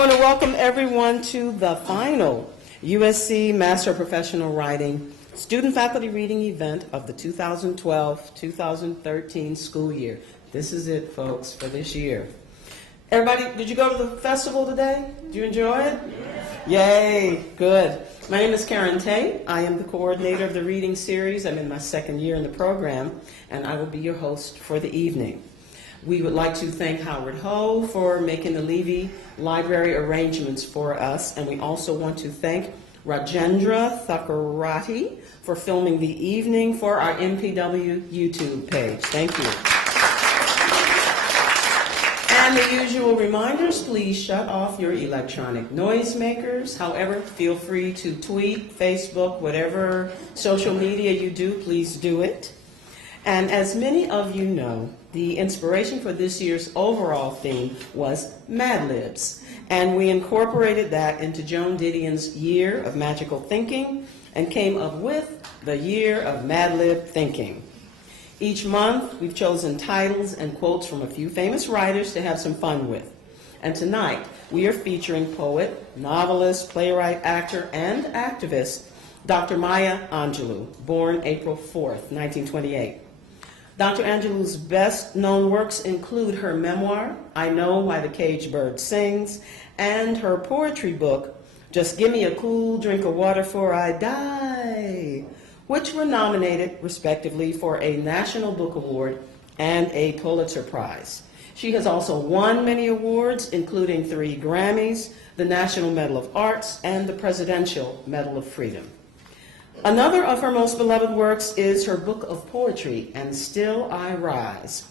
want to welcome everyone to the final USC Master of Professional Writing Student Faculty Reading event of the 2012-2013 school year. This is it, folks, for this year. Everybody, did you go to the festival today? Did you enjoy it? Yes. Yay, good. My name is Caron Tate. I am the coordinator of the reading series. I'm in my second year in the program, and I will be your host for the evening. We would like to thank Howard Ho for making the Levy Library arrangements for us, and we also want to thank Rajendra Thakurati for filming the evening for our MPW YouTube page. Thank you. And the usual reminders, please shut off your electronic noisemakers. However, feel free to tweet, Facebook, whatever social media you do, please do it. And as many of you know, the inspiration for this year's overall theme was Mad Libs, and we incorporated that into Joan Didion's Year of Magical Thinking and came up with the Year of Mad Lib Thinking. Each month, we've chosen titles and quotes from a few famous writers to have some fun with. And tonight, we are featuring poet, novelist, playwright, actor, and activist, Dr. Maya Angelou, born April 4th, 1928. Dr. Angelou's best-known works include her memoir, I Know Why the Caged Bird Sings, and her poetry book, Just Give Me a Cool Drink of Water 'Fore I Die, which were nominated, respectively, for a National Book Award and a Pulitzer Prize. She has also won many awards, including 3 Grammys, the National Medal of Arts, and the Presidential Medal of Freedom. Another of her most beloved works is her book of poetry, And Still I Rise.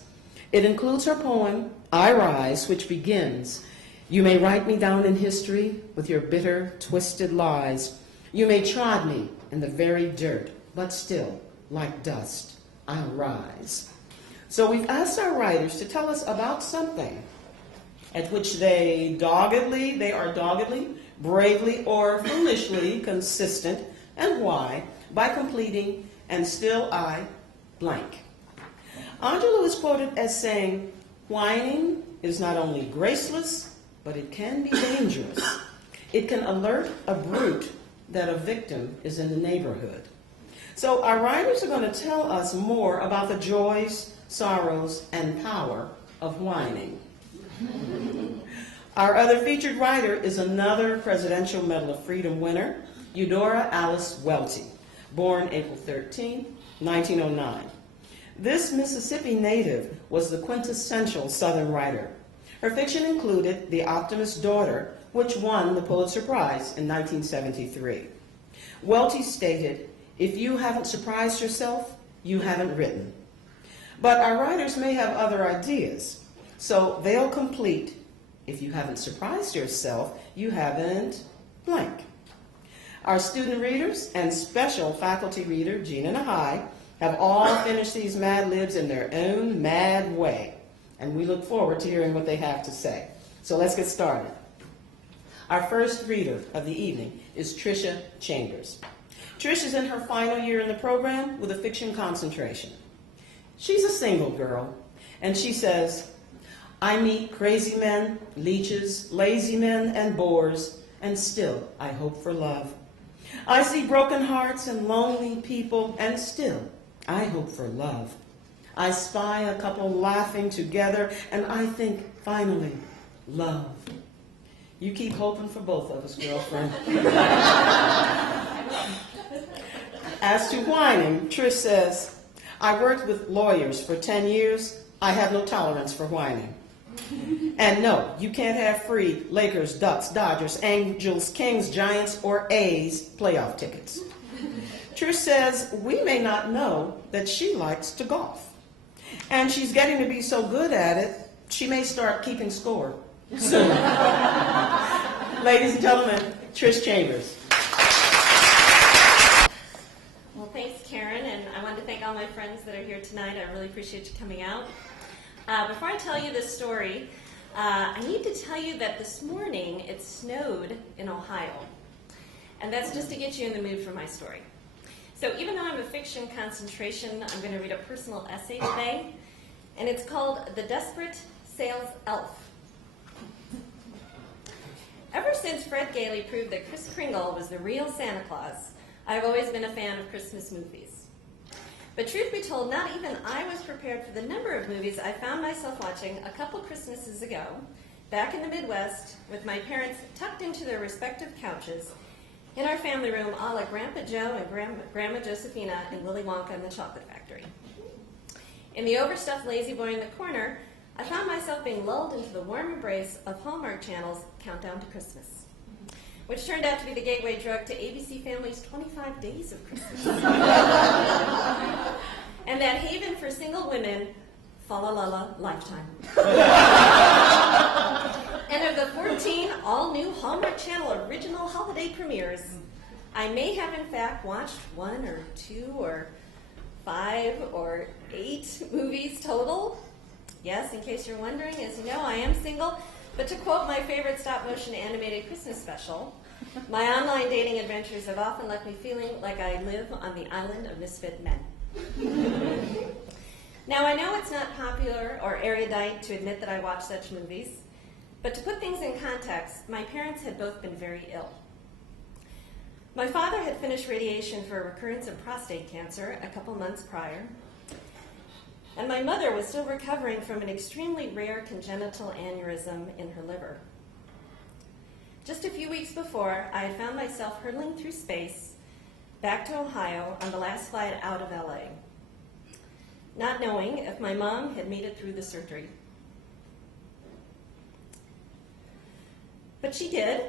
It includes her poem, I Rise, which begins, You may write me down in history with your bitter, twisted lies. You may trod me in the very dirt, but still, like dust, I'll rise. So we've asked our writers to tell us about something at which they are doggedly, bravely, or foolishly consistent, and why, by completing, and still I blank. Angelou is quoted as saying, whining is not only graceless, but it can be dangerous. It can alert a brute that a victim is in the neighborhood. So our writers are going to tell us more about the joys, sorrows, and power of whining. Our other featured writer is another Presidential Medal of Freedom winner, Eudora Alice Welty, born April 13, 1909. This Mississippi native was the quintessential Southern writer. Her fiction included The Optimist's Daughter, which won the Pulitzer Prize in 1973. Welty stated, if you haven't surprised yourself, you haven't written. But our writers may have other ideas, so they'll complete, if you haven't surprised yourself, you haven't blank. Our student readers and special faculty reader, GINA NAHAI, have all finished these Mad Libs in their own mad way, and we look forward to hearing what they have to say. So let's get started. Our first reader of the evening is Tricia Changers. Tricia's in her final year in the program with a fiction concentration. She's a single girl, and she says, I meet crazy men, leeches, lazy men, and bores, and still I hope for love. I see broken hearts and lonely people, and still I hope for love. I spy a couple laughing together, and I think, finally, love. You keep hoping for both of us, girlfriend. As to whining, Trish says, I worked with lawyers for 10 years. I have no tolerance for whining. And no, you can't have free Lakers, Ducks, Dodgers, Angels, Kings, Giants, or A's playoff tickets. Trish says we may not know that she likes to golf. And she's getting to be so good at it, she may start keeping score soon. Ladies and gentlemen, Tricia Changers. Well, thanks, Caron, and I want to thank all my friends that are here tonight. I really appreciate you coming out. Before I tell you this story, I need to tell you that this morning it snowed in Ohio. And that's just to get you in the mood for my story. So even though I'm a fiction concentration, I'm going to read a personal essay today, and it's called The Desperate Sales Elf. Ever since Fred Gailey proved that Kris Kringle was the real Santa Claus, I've always been a fan of Christmas movies. But truth be told, not even I was prepared for the number of movies I found myself watching a couple Christmases ago, back in the Midwest, with my parents tucked into their respective couches, in our family room, a la Grandpa Joe and Grandma Josephina in Willy Wonka and the Chocolate Factory. In the overstuffed lazy boy in the corner, I found myself being lulled into the warm embrace of Hallmark Channel's Countdown to Christmas, which turned out to be the gateway drug to ABC Family's 25 Days of Christmas. And that haven for single women, Fa La La La Lifetime. And of the 14 all-new Hallmark Channel original holiday premieres, I may have in fact watched 1 or 2 or 5 or 8 movies total. Yes, in case you're wondering, as you know, I am single, but to quote my favorite stop-motion animated Christmas special, my online dating adventures have often left me feeling like I live on the island of misfit men. Now, I know it's not popular or erudite to admit that I watch such movies, but to put things in context, my parents had both been very ill. My father had finished radiation for a recurrence of prostate cancer a couple months prior, and my mother was still recovering from an extremely rare congenital aneurysm in her liver. Just a few weeks before, I had found myself hurtling through space back to Ohio on the last flight out of LA, not knowing if my mom had made it through the surgery. But she did,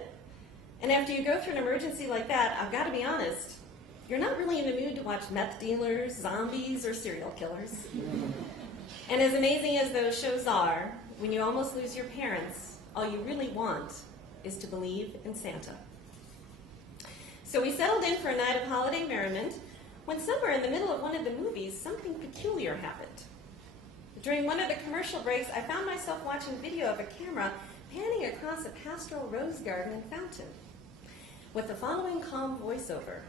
and after you go through an emergency like that, I've got to be honest, you're not really in the mood to watch meth dealers, zombies, or serial killers. And as amazing as those shows are, when you almost lose your parents, all you really want is to believe in Santa. So we settled in for a night of holiday merriment, when somewhere in the middle of one of the movies, something peculiar happened. During one of the commercial breaks, I found myself watching video of a camera panning across a pastoral rose garden and fountain, with the following calm voiceover.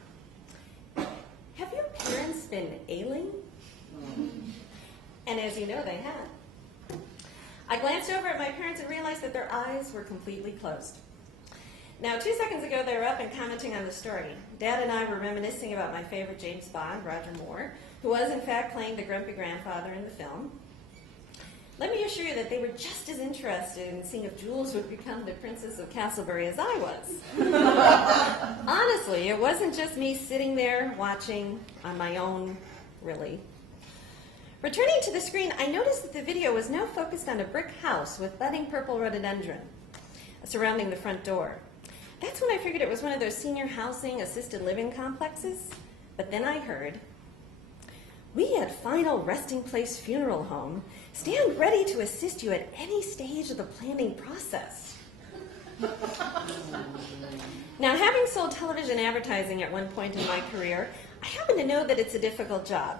Have your parents been ailing? And as you know, they had. I glanced over at my parents and realized that their eyes were completely closed. Now, 2 seconds ago, they were up and commenting on the story. Dad and I were reminiscing about my favorite James Bond, Roger Moore, who was, in fact, playing the grumpy grandfather in the film. Let me assure you that they were just as interested in seeing if Jules would become the Princess of Castleberry as I was. Honestly, it wasn't just me sitting there watching on my own, really. Returning to the screen, I noticed that the video was now focused on a brick house with budding purple rhododendron surrounding the front door. That's when I figured it was one of those senior housing assisted living complexes. But then I heard, "We at Final Resting Place Funeral Home stand ready to assist you at any stage of the planning process." Now, having sold television advertising at one point in my career, I happen to know that it's a difficult job.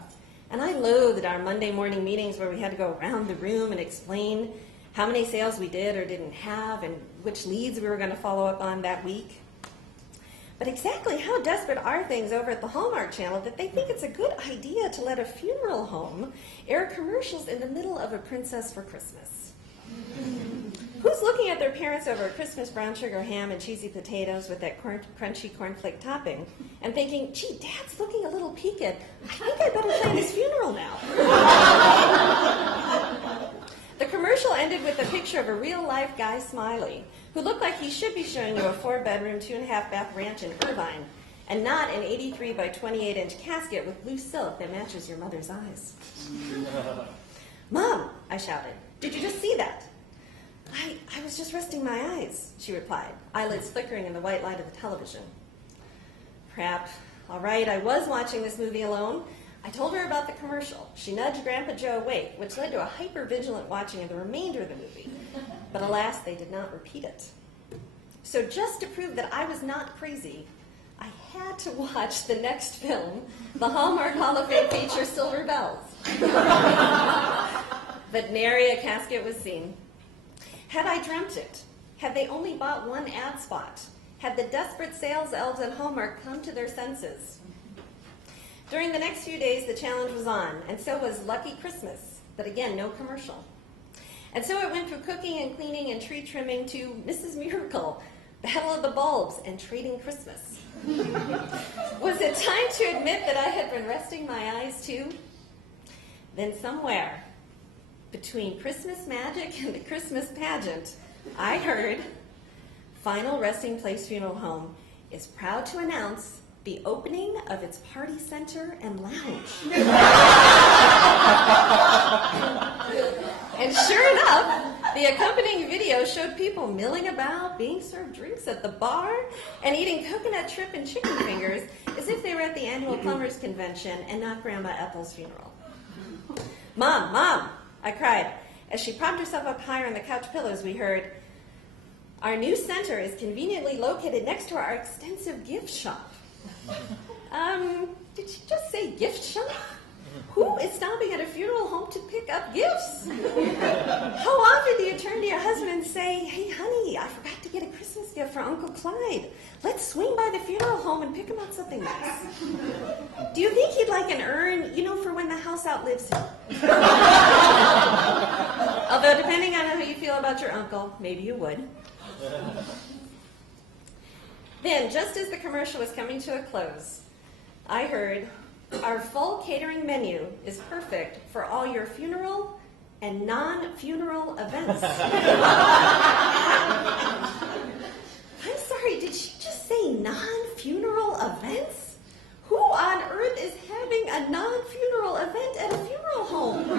And I loathed our Monday morning meetings where we had to go around the room and explain how many sales we did or didn't have and which leads we were going to follow up on that week. But exactly how desperate are things over at the Hallmark Channel that they think it's a good idea to let a funeral home air commercials in the middle of A Princess for Christmas? Who's looking at their parents over a Christmas brown sugar ham and cheesy potatoes with that crunchy cornflake topping and thinking, gee, Dad's looking a little peaked. I think I better plan his funeral now. The commercial ended with a picture of a real-life Guy Smiley, who looked like he should be showing you a 4-bedroom, 2.5-bath ranch in Irvine, and not an 83 by 28-inch casket with blue silk that matches your mother's eyes. "Mom," I shouted, "did you just see that?" I was just resting my eyes," she replied, eyelids flickering in the white light of the television. Crap. All right, I was watching this movie alone. I told her about the commercial. She nudged Grandpa Joe awake, which led to a hyper-vigilant watching of the remainder of the movie. But alas, they did not repeat it. So just to prove that I was not crazy, I had to watch the next film, the Hallmark Hall of Fame feature Silver Bells. But nary a casket was seen. Had I dreamt it? Had they only bought one ad spot? Had the desperate sales elves at Hallmark come to their senses? During the next few days, the challenge was on, and so was Lucky Christmas, but again, no commercial. And so it went through cooking and cleaning and tree trimming to Mrs. Miracle, Battle of the Bulbs, and Trading Christmas. Was it time to admit that I had been resting my eyes too? Then somewhere between Christmas magic and the Christmas pageant, I heard Final Resting Place Funeral Home is proud to announce the opening of its party center and lounge. And sure enough, the accompanying video showed people milling about, being served drinks at the bar, and eating coconut trip and chicken fingers as if they were at the annual plumbers convention and not Grandma Ethel's funeral. "Mom, Mom," I cried. As she propped herself up higher on the couch pillows, we heard, "Our new center is conveniently located next to our extensive gift shop." Did she just say gift shop? Who is stopping at a funeral home to pick up gifts? How often do you turn to your husband and say, "Hey, honey, I forgot to get a Christmas gift for Uncle Clyde. Let's swing by the funeral home and pick him up something nice"? Do you think he'd like an urn, for when the house outlives him? Although, depending on how you feel about your uncle, maybe you would. Then, just as the commercial was coming to a close, I heard, "Our full catering menu is perfect for all your funeral and non-funeral events." I'm sorry, did she just say non-funeral events? Who on earth is having a non-funeral event at a funeral home?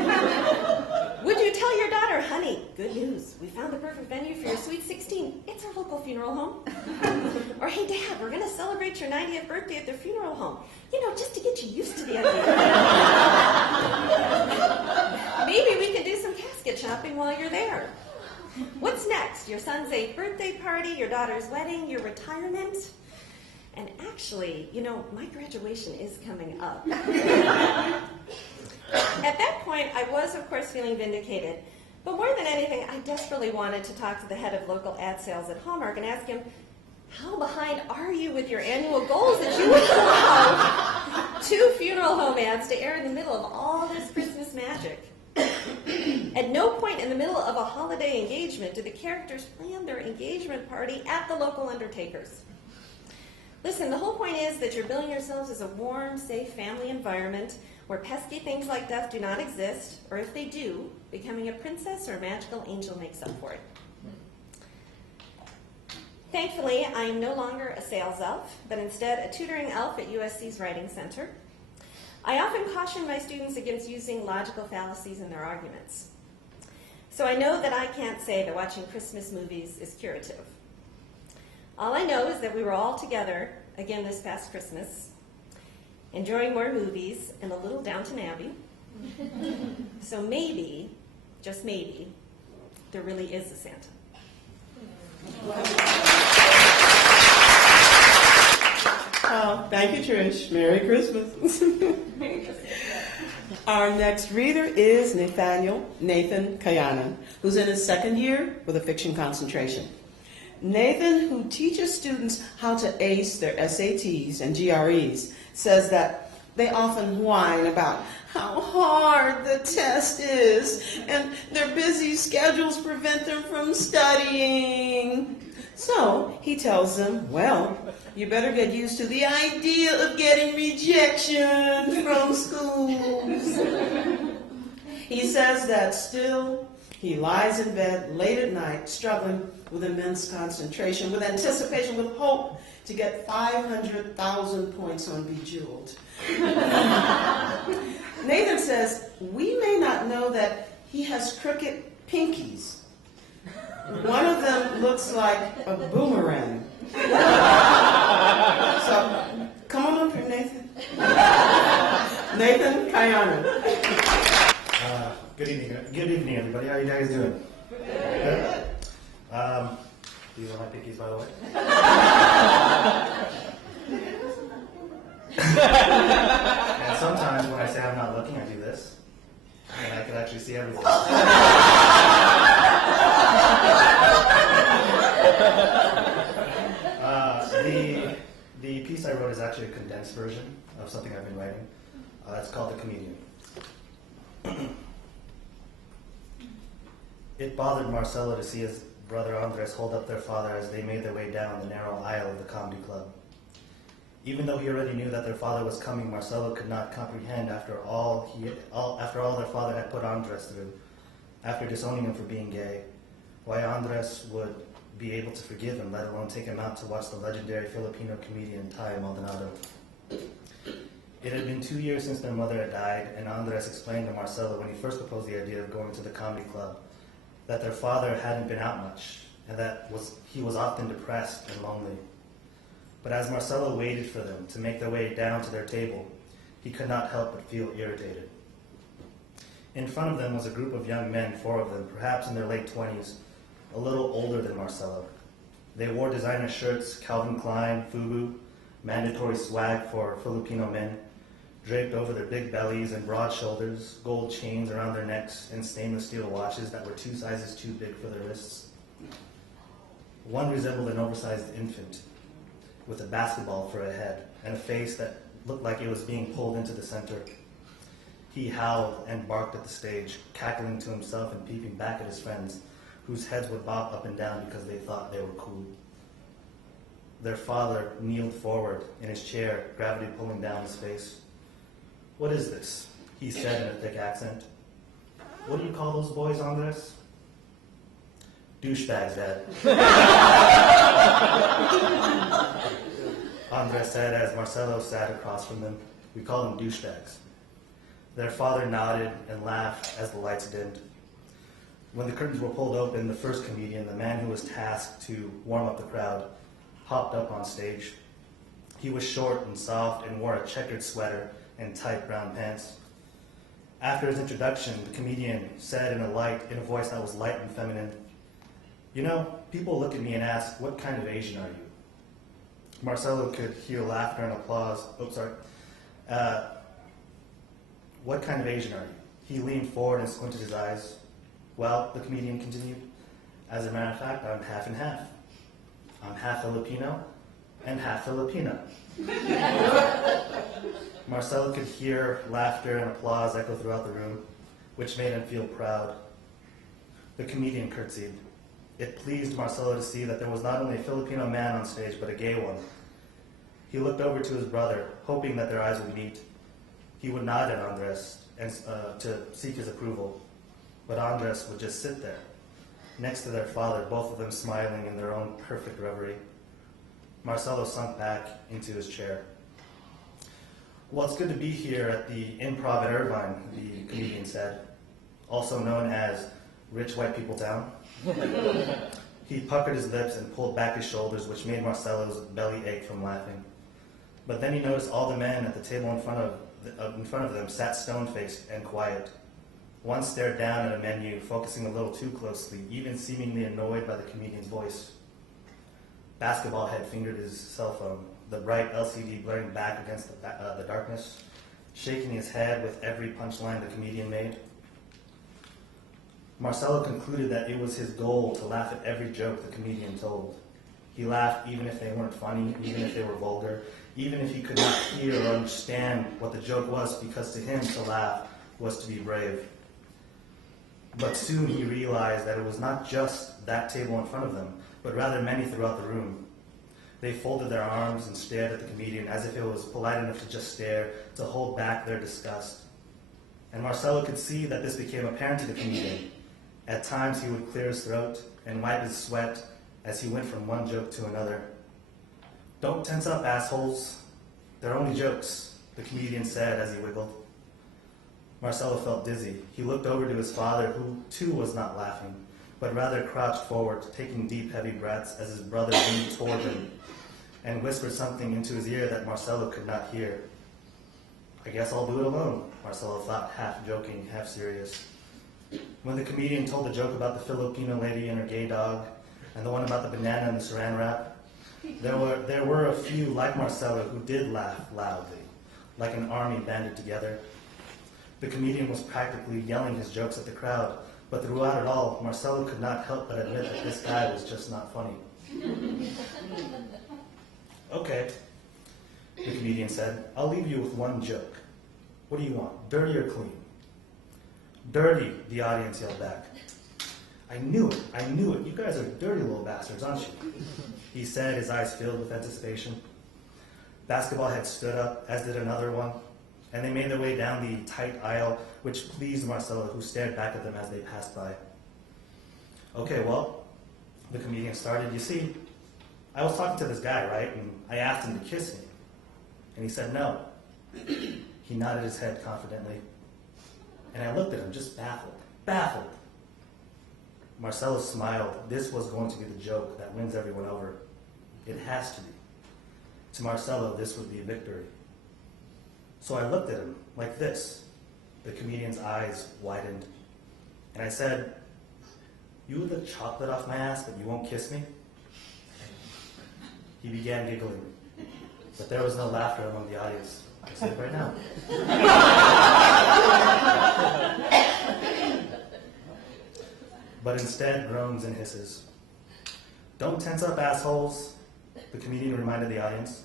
Would you tell your daughter, "Honey, good news, we found the perfect venue for your Sweet 16. It's our local funeral home." Or, "Hey, Dad, we're going to celebrate your 90th birthday at the funeral home. Just to get you used to the idea." Maybe we can do some casket shopping while you're there. What's next? Your son's 8th birthday party, your daughter's wedding, your retirement? And actually, my graduation is coming up. At that point, I was, of course, feeling vindicated. But more than anything, I desperately wanted to talk to the head of local ad sales at Hallmark and ask him, how behind are you with your annual goals that you would allow 2 funeral home ads to air in the middle of all this Christmas magic? At no point in the middle of a holiday engagement do the characters plan their engagement party at the local undertakers. Listen, the whole point is that you're billing yourselves as a warm, safe family environment where pesky things like death do not exist, or if they do, becoming a princess or a magical angel makes up for it. Thankfully, I am no longer a sales elf, but instead a tutoring elf at USC's Writing Center. I often caution my students against using logical fallacies in their arguments. So I know that I can't say that watching Christmas movies is curative. All I know is that we were all together again this past Christmas, enjoying more movies and a little Downton Abbey. So maybe, just maybe, there really is a Santa. Oh, thank you, Trish. Merry Christmas. Our next reader is Nathan Kianna, who's in his 2nd year with a fiction concentration. Nathan, who teaches students how to ace their SATs and GREs, says that they often whine about how hard the test is and their busy schedules prevent them from studying. So he tells them, well, you better get used to the idea of getting rejection from schools. He says that still he lies in bed late at night, struggling with immense concentration, with anticipation, with hope to get 500,000 points on Bejeweled. Nathan says, we may not know that he has crooked pinkies. One of them looks like a boomerang. So, come on up here, Nathan. Nathan Kianna. Good evening, everybody. How are you guys doing? Good. These are my pinkies, by the way. And sometimes when I say I'm not looking, I do this, and I can actually see everything. The piece I wrote is actually a condensed version of something I've been writing. It's called The Comedian. It bothered Marcella to see us brother Andres hold up their father as they made their way down the narrow aisle of the comedy club. Even though he already knew that their father was coming, Marcelo could not comprehend after all their father had put Andres through, after disowning him for being gay, why Andres would be able to forgive him, let alone take him out to watch the legendary Filipino comedian Ty Maldonado. It had been 2 years since their mother had died, and Andres explained to Marcelo when he first proposed the idea of going to the comedy club that their father hadn't been out much, and that he was often depressed and lonely. But as Marcelo waited for them to make their way down to their table, he could not help but feel irritated. In front of them was a group of young men, 4 of them, perhaps in their late 20s, a little older than Marcelo. They wore designer shirts, Calvin Klein, FUBU, mandatory swag for Filipino men, draped over their big bellies and broad shoulders, gold chains around their necks, and stainless steel watches that were 2 sizes too big for their wrists. One resembled an oversized infant, with a basketball for a head, and a face that looked like it was being pulled into the center. He howled and barked at the stage, cackling to himself and peeping back at his friends, whose heads would bob up and down because they thought they were cool. Their father kneeled forward in his chair, gravity pulling down his face. "What is this?" he said in a thick accent. "What do you call those boys, Andres?" "Douchebags, Dad." Andres said as Marcelo sat across from them. "We call them douchebags." Their father nodded and laughed as the lights dimmed. When the curtains were pulled open, the first comedian, the man who was tasked to warm up the crowd, hopped up on stage. He was short and soft and wore a checkered sweater and tight brown pants. After his introduction, the comedian said in a voice that was light and feminine, "You know, people look at me and ask, what kind of Asian are you?" Marcelo could hear laughter and applause. "What kind of Asian are you?" He leaned forward and squinted his eyes. "Well," the comedian continued, "as a matter of fact, I'm half and half. I'm half Filipino and half Filipina." Marcelo could hear laughter and applause echo throughout the room, which made him feel proud. The comedian curtsied. It pleased Marcelo to see that there was not only a Filipino man on stage, but a gay one. He looked over to his brother, hoping that their eyes would meet. He would nod at Andres to seek his approval, but Andres would just sit there, next to their father, both of them smiling in their own perfect reverie. Marcelo sunk back into his chair. "Well, it's good to be here at the Improv at Irvine," the comedian said, "also known as Rich White People Town." He puckered his lips and pulled back his shoulders, which made Marcelo's belly ache from laughing. But then he noticed all the men at the table in front of them sat stone-faced and quiet. One stared down at a menu, focusing a little too closely, even seemingly annoyed by the comedian's voice. Basketball Head fingered his cell phone, the bright LCD blaring back against the darkness, shaking his head with every punchline the comedian made. Marcelo concluded that it was his goal to laugh at every joke the comedian told. He laughed even if they weren't funny, even if they were vulgar, even if he could not hear or understand what the joke was, because to him to laugh was to be brave. But soon he realized that it was not just that table in front of them, but rather many throughout the room. They folded their arms and stared at the comedian as if it was polite enough to just stare, to hold back their disgust. And Marcelo could see that this became apparent to the comedian. At times he would clear his throat and wipe his sweat as he went from one joke to another. "Don't tense up, assholes. They're only jokes," the comedian said as he wiggled. Marcelo felt dizzy. He looked over to his father, who too was not laughing, but rather crouched forward, taking deep, heavy breaths as his brother leaned toward him and whispered something into his ear that Marcelo could not hear. "I guess I'll do it alone," Marcelo thought, half joking, half serious. When the comedian told the joke about the Filipino lady and her gay dog, and the one about the banana and the saran wrap, there were a few like Marcelo who did laugh loudly, like an army banded together. The comedian was practically yelling his jokes at the crowd, but throughout it all, Marcelo could not help but admit that this guy was just not funny. "Okay," the comedian said, "I'll leave you with one joke. What do you want, dirty or clean?" "Dirty," the audience yelled back. I knew it. I knew it. You guys are dirty little bastards, aren't you? He said, his eyes filled with anticipation. Basketball had stood up, as did another one, and they made their way down the tight aisle, which pleased Marcella, who stared back at them as they passed by. Okay, well, the comedian started. You see, I was talking to this guy, right? And I asked him to kiss me. And he said no. He nodded his head confidently. And I looked at him, just baffled. Baffled. Marcella smiled. This was going to be the joke that wins everyone over. It has to be. To Marcella, this would be a victory. So I looked at him like this. The comedian's eyes widened. And I said, "You would lick chocolate off my ass, but you won't kiss me?" He began giggling. But there was no laughter among the audience. I say it right now. But instead, groans and hisses. "Don't tense up, assholes," the comedian reminded the audience.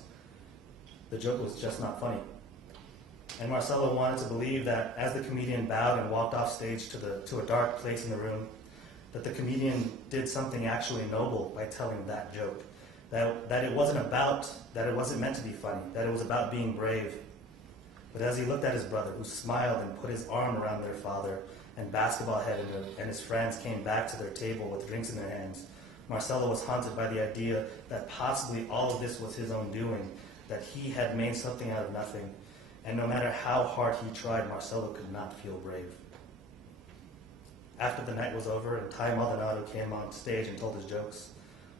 The joke was just not funny. And Marcella wanted to believe that as the comedian bowed and walked off stage to a dark place in the room, that the comedian did something actually noble by telling that joke. That it wasn't meant to be funny, that it was about being brave. But as he looked at his brother, who smiled and put his arm around their father, and basketball head and his friends came back to their table with drinks in their hands, Marcella was haunted by the idea that possibly all of this was his own doing, that he had made something out of nothing, and no matter how hard he tried, Marcella could not feel brave. After the night was over and Ty Maldonado came on stage and told his jokes,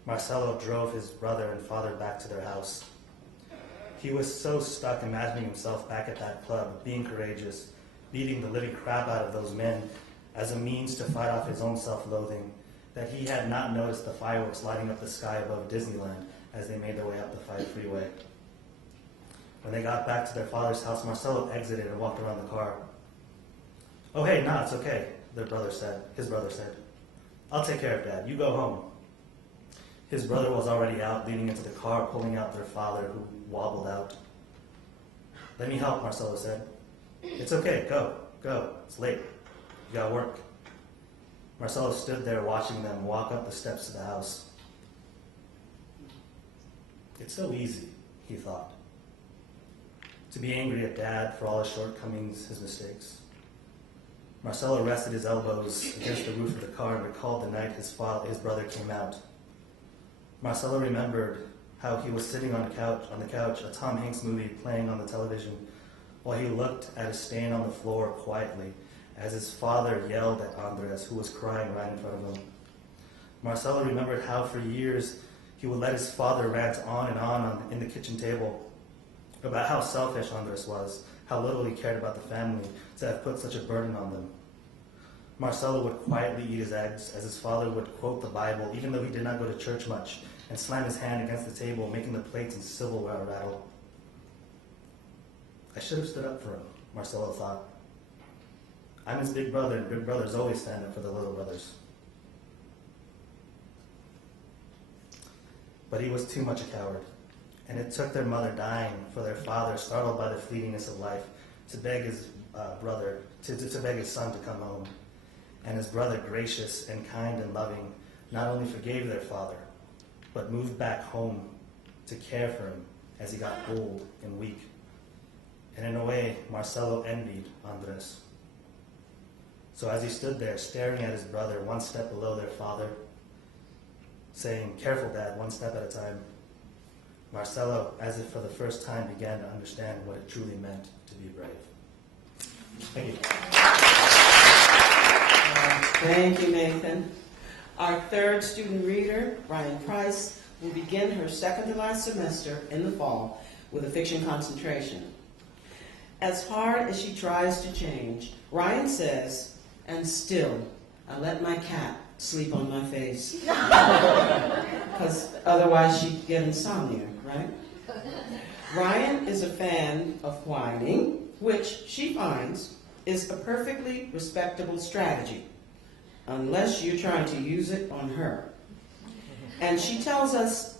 Marcelo drove his brother and father back to their house. He was so stuck imagining himself back at that club, being courageous, beating the living crap out of those men as a means to fight off his own self-loathing, that he had not noticed the fireworks lighting up the sky above Disneyland as they made their way up the 5 freeway. When they got back to their father's house, Marcelo exited and walked around the car. "Oh, hey, nah, it's okay," his brother said. "I'll take care of Dad. You go home." His brother was already out, leaning into the car, pulling out their father, who wobbled out. "Let me help," Marcelo said. "It's okay, go. It's late. You got work." Marcelo stood there watching them walk up the steps to the house. It's so easy, he thought, to be angry at Dad for all his shortcomings, his mistakes. Marcelo rested his elbows against the roof of the car and recalled the night his brother came out. Marcelo remembered how he was sitting on the couch, a Tom Hanks movie playing on the television, while he looked at a stain on the floor quietly as his father yelled at Andres, who was crying right in front of him. Marcelo remembered how for years he would let his father rant on and on in the kitchen table about how selfish Andres was, how little he cared about the family to have put such a burden on them. Marcelo would quietly eat his eggs as his father would quote the Bible, even though he did not go to church much, and slam his hand against the table, making the plates and silverware rattle. I should have stood up for him, Marcelo thought. I'm his big brother, and big brothers always stand up for the little brothers. But he was too much a coward, and it took their mother dying for their father, startled by the fleetingness of life, to beg his brother, to beg his son to come home. And his brother, gracious and kind and loving, not only forgave their father, but moved back home to care for him as he got old and weak. And in a way, Marcelo envied Andres. So as he stood there staring at his brother one step below their father, saying, "Careful, Dad, one step at a time," Marcelo, as if for the first time, began to understand what it truly meant to be brave. Thank you. Thank you, Nathan. Our third student reader, Ryan Price, will begin her second to last semester in the fall with a fiction concentration. As hard as she tries to change, Ryan says, "And still, I let my cat sleep on my face." Because otherwise she'd get insomnia, right? Ryan is a fan of whining, which she finds is a perfectly respectable strategy, unless you're trying to use it on her. And she tells us,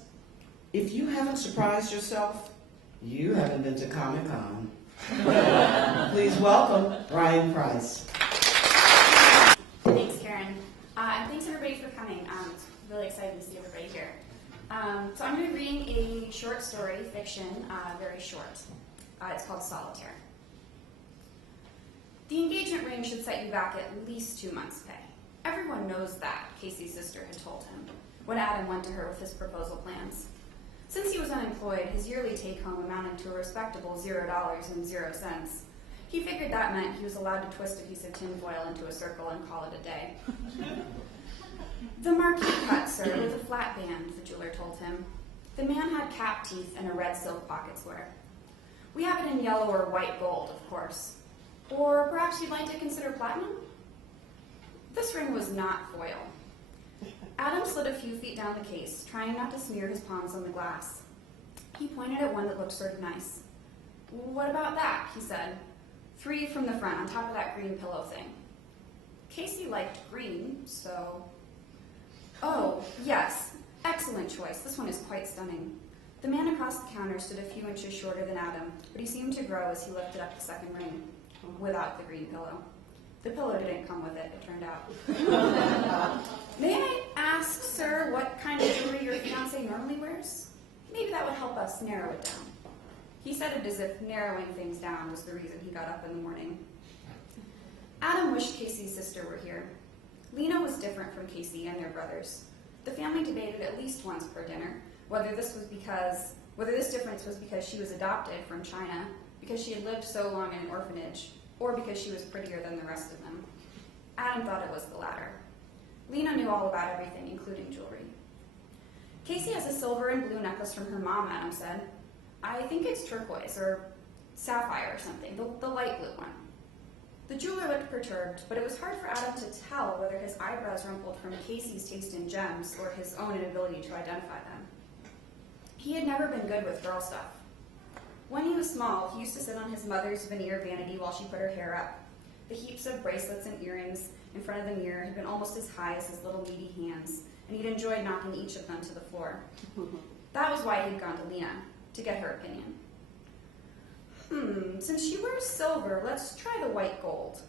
if you haven't surprised yourself, you haven't been to Comic-Con. Please welcome Ryan Price. Thanks, Karen. And thanks everybody everybody for coming. It's really excited to see everybody here. So I'm going to be reading a short story, fiction, very short. It's called Solitaire. The engagement ring should set you back at least 2 months' pay. Everyone knows that, Casey's sister had told him, when Adam went to her with his proposal plans. Since he was unemployed, his yearly take-home amounted to a respectable $0.00. He figured that meant he was allowed to twist a piece of tinfoil into a circle and call it a day. The marquee cut, sir, with a flat band, the jeweler told him. The man had cap teeth and a red silk pocket square. We have it in yellow or white gold, of course. Or perhaps you'd like to consider platinum? This ring was not foil. Adam slid a few feet down the case, trying not to smear his palms on the glass. He pointed at one that looked sort of nice. What about that? He said. 3 from the front, on top of that green pillow thing. Casey liked green, so... Oh, yes. Excellent choice. This one is quite stunning. The man across the counter stood a few inches shorter than Adam, but he seemed to grow as he lifted up the second ring, without the green pillow. The pillow didn't come with it, it turned out. May I ask, sir, what kind of jewelry your fiancé normally wears? Maybe that would help us narrow it down. He said it as if narrowing things down was the reason he got up in the morning. Adam wished Casey's sister were here. Lena was different from Casey and their brothers. The family debated at least once per dinner whether this difference was because she was adopted from China, because she had lived so long in an orphanage, or because she was prettier than the rest of them. Adam thought it was the latter. Lena knew all about everything, including jewelry. Casey has a silver and blue necklace from her mom, Adam said. I think it's turquoise, or sapphire or something, the light blue one. The jeweler looked perturbed, but it was hard for Adam to tell whether his eyebrows rumpled from Casey's taste in gems or his own inability to identify them. He had never been good with girl stuff. When he was small, he used to sit on his mother's veneer vanity while she put her hair up. The heaps of bracelets and earrings in front of the mirror had been almost as high as his little meaty hands, and he'd enjoyed knocking each of them to the floor. That was why he'd gone to Lena, to get her opinion. Since she wears silver, let's try the white gold.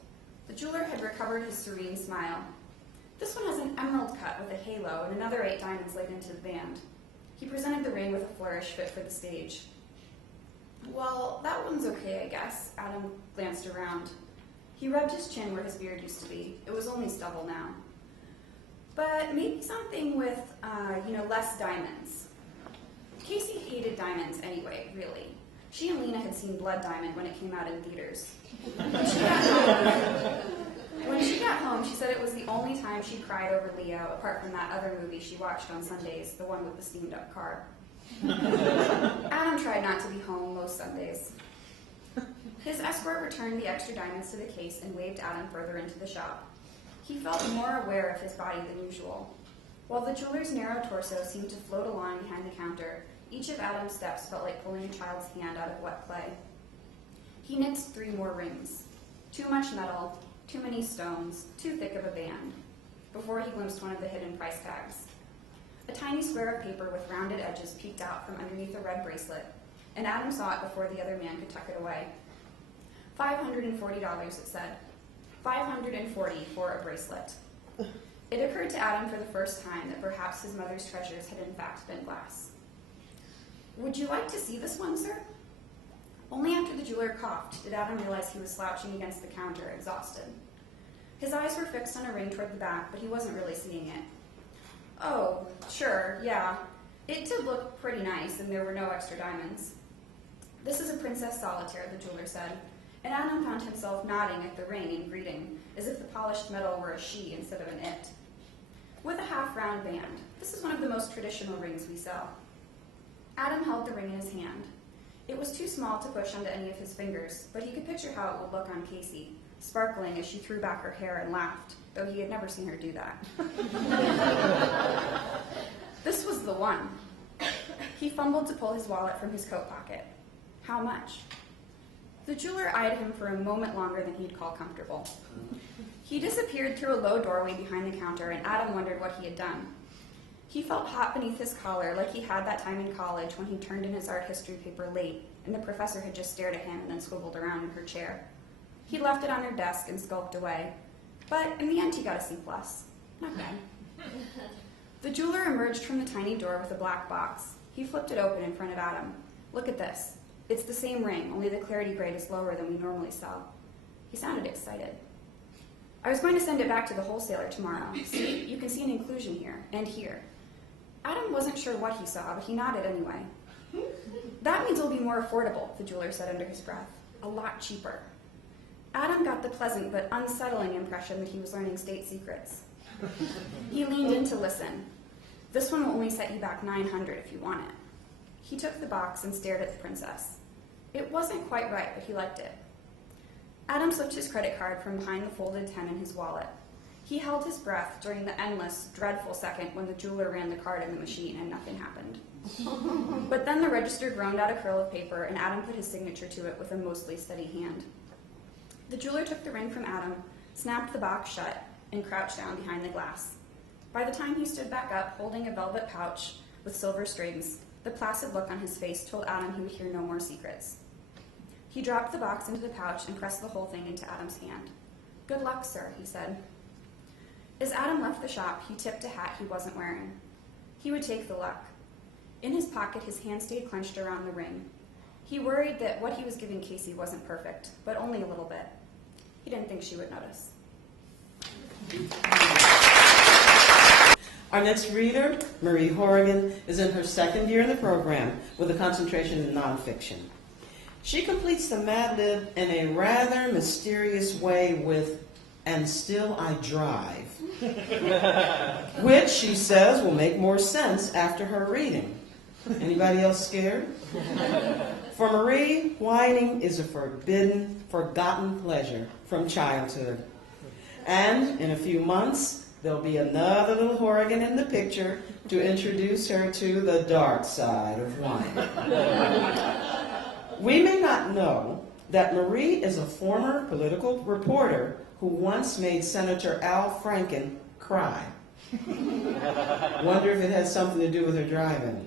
The jeweler had recovered his serene smile. This one has an emerald cut with a halo and another 8 diamonds laid into the band. He presented the ring with a flourish fit for the stage. Well, that one's okay, I guess. Adam glanced around. He rubbed his chin where his beard used to be. It was only stubble now. But maybe something with, less diamonds. Casey hated diamonds anyway, really. She and Lena had seen Blood Diamond when it came out in theaters. When she got home, she said it was the only time she cried over Leo, apart from that other movie she watched on Sundays, the one with the steamed-up car. Adam tried not to be home most Sundays. His escort returned the extra diamonds to the case and waved Adam further into the shop. He felt more aware of his body than usual. While the jeweler's narrow torso seemed to float along behind the counter, each of Adam's steps felt like pulling a child's hand out of wet clay. He nixed 3 more rings. Too much metal, too many stones, too thick of a band, before he glimpsed one of the hidden price tags. A tiny square of paper with rounded edges peeked out from underneath a red bracelet, and Adam saw it before the other man could tuck it away. $540, it said. $540 for a bracelet. It occurred to Adam for the first time that perhaps his mother's treasures had in fact been glass. Would you like to see this one, sir? Only after the jeweler coughed did Adam realize he was slouching against the counter, exhausted. His eyes were fixed on a ring toward the back, but he wasn't really seeing it. Oh, sure, yeah. It did look pretty nice, and there were no extra diamonds. This is a princess solitaire, the jeweler said, and Adam found himself nodding at the ring in greeting, as if the polished metal were a she instead of an it. With a half-round band, this is one of the most traditional rings we sell. Adam held the ring in his hand. It was too small to push onto any of his fingers, but he could picture how it would look on Casey, sparkling as she threw back her hair and laughed, though he had never seen her do that. This was the one. He fumbled to pull his wallet from his coat pocket. How much? The jeweler eyed him for a moment longer than he'd call comfortable. He disappeared through a low doorway behind the counter, and Adam wondered what he had done. He felt hot beneath his collar, like he had that time in college when he turned in his art history paper late, and the professor had just stared at him and then swiveled around in her chair. He left it on her desk and skulked away. But in the end, he got a C+. Not bad. The jeweler emerged from the tiny door with a black box. He flipped it open in front of Adam. Look at this. It's the same ring, only the clarity grade is lower than we normally sell. He sounded excited. I was going to send it back to the wholesaler tomorrow. See, you can see an inclusion here and here. Adam wasn't sure what he saw, but he nodded anyway. That means it'll be more affordable, the jeweler said under his breath. A lot cheaper. Adam got the pleasant but unsettling impression that he was learning state secrets. He leaned in to listen. This one will only set you back $900 if you want it. He took the box and stared at the princess. It wasn't quite right, but he liked it. Adam slipped his credit card from behind the folded 10 in his wallet. He held his breath during the endless, dreadful second when the jeweler ran the card in the machine and nothing happened. But then the register groaned out a curl of paper and Adam put his signature to it with a mostly steady hand. The jeweler took the ring from Adam, snapped the box shut, and crouched down behind the glass. By the time he stood back up, holding a velvet pouch with silver strings, the placid look on his face told Adam he would hear no more secrets. He dropped the box into the pouch and pressed the whole thing into Adam's hand. Good luck, sir, he said. As Adam left the shop, he tipped a hat he wasn't wearing. He would take the luck. In his pocket, his hand stayed clenched around the ring. He worried that what he was giving Casey wasn't perfect, but only a little bit. He didn't think she would notice. Our next reader, Marie Hourigan, is in her second year in the program with a concentration in nonfiction. She completes the Mad Lib in a rather mysterious way with "and still I drive," which she says will make more sense after her reading. Anybody else scared? For Marie, whining is a forbidden, forgotten pleasure from childhood. And in a few months, there'll be another little Hourigan in the picture to introduce her to the dark side of whining. We may not know that Marie is a former political reporter who once made Senator Al Franken cry. Wonder if it has something to do with her driving.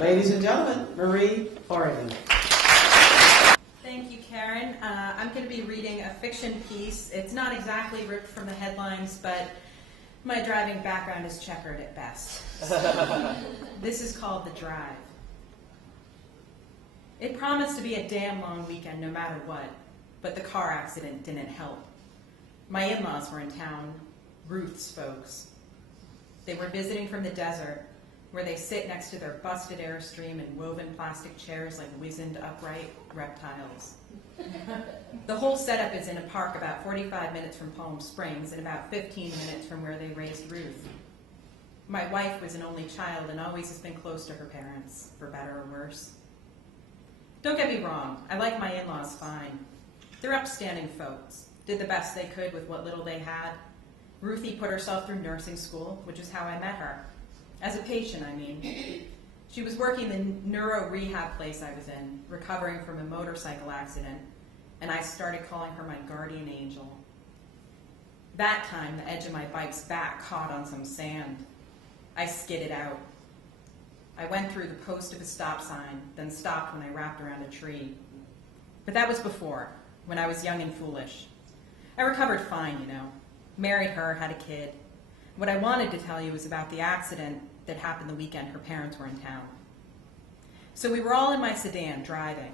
Ladies and gentlemen, Marie Hourigan. Thank you, Karen. I'm going to be reading a fiction piece. It's not exactly ripped from the headlines, but my driving background is checkered at best. This is called The Drive. It promised to be a damn long weekend no matter what, but the car accident didn't help. My in-laws were in town, Ruth's folks. They were visiting from the desert, where they sit next to their busted Airstream and woven plastic chairs like wizened upright reptiles. The whole setup is in a park about 45 minutes from Palm Springs and about 15 minutes from where they raised Ruth. My wife was an only child and always has been close to her parents, for better or worse. Don't get me wrong, I like my in-laws fine. They're upstanding folks, did the best they could with what little they had. Ruthie put herself through nursing school, which is how I met her. As a patient, I mean. She was working the neuro rehab place I was in, recovering from a motorcycle accident, and I started calling her my guardian angel. That time, the edge of my bike's back caught on some sand. I skidded out. I went through the post of a stop sign, then stopped when I wrapped around a tree. But that was before, when I was young and foolish. I recovered fine, you know. Married her, had a kid. What I wanted to tell you was about the accident that happened the weekend her parents were in town. So we were all in my sedan, driving.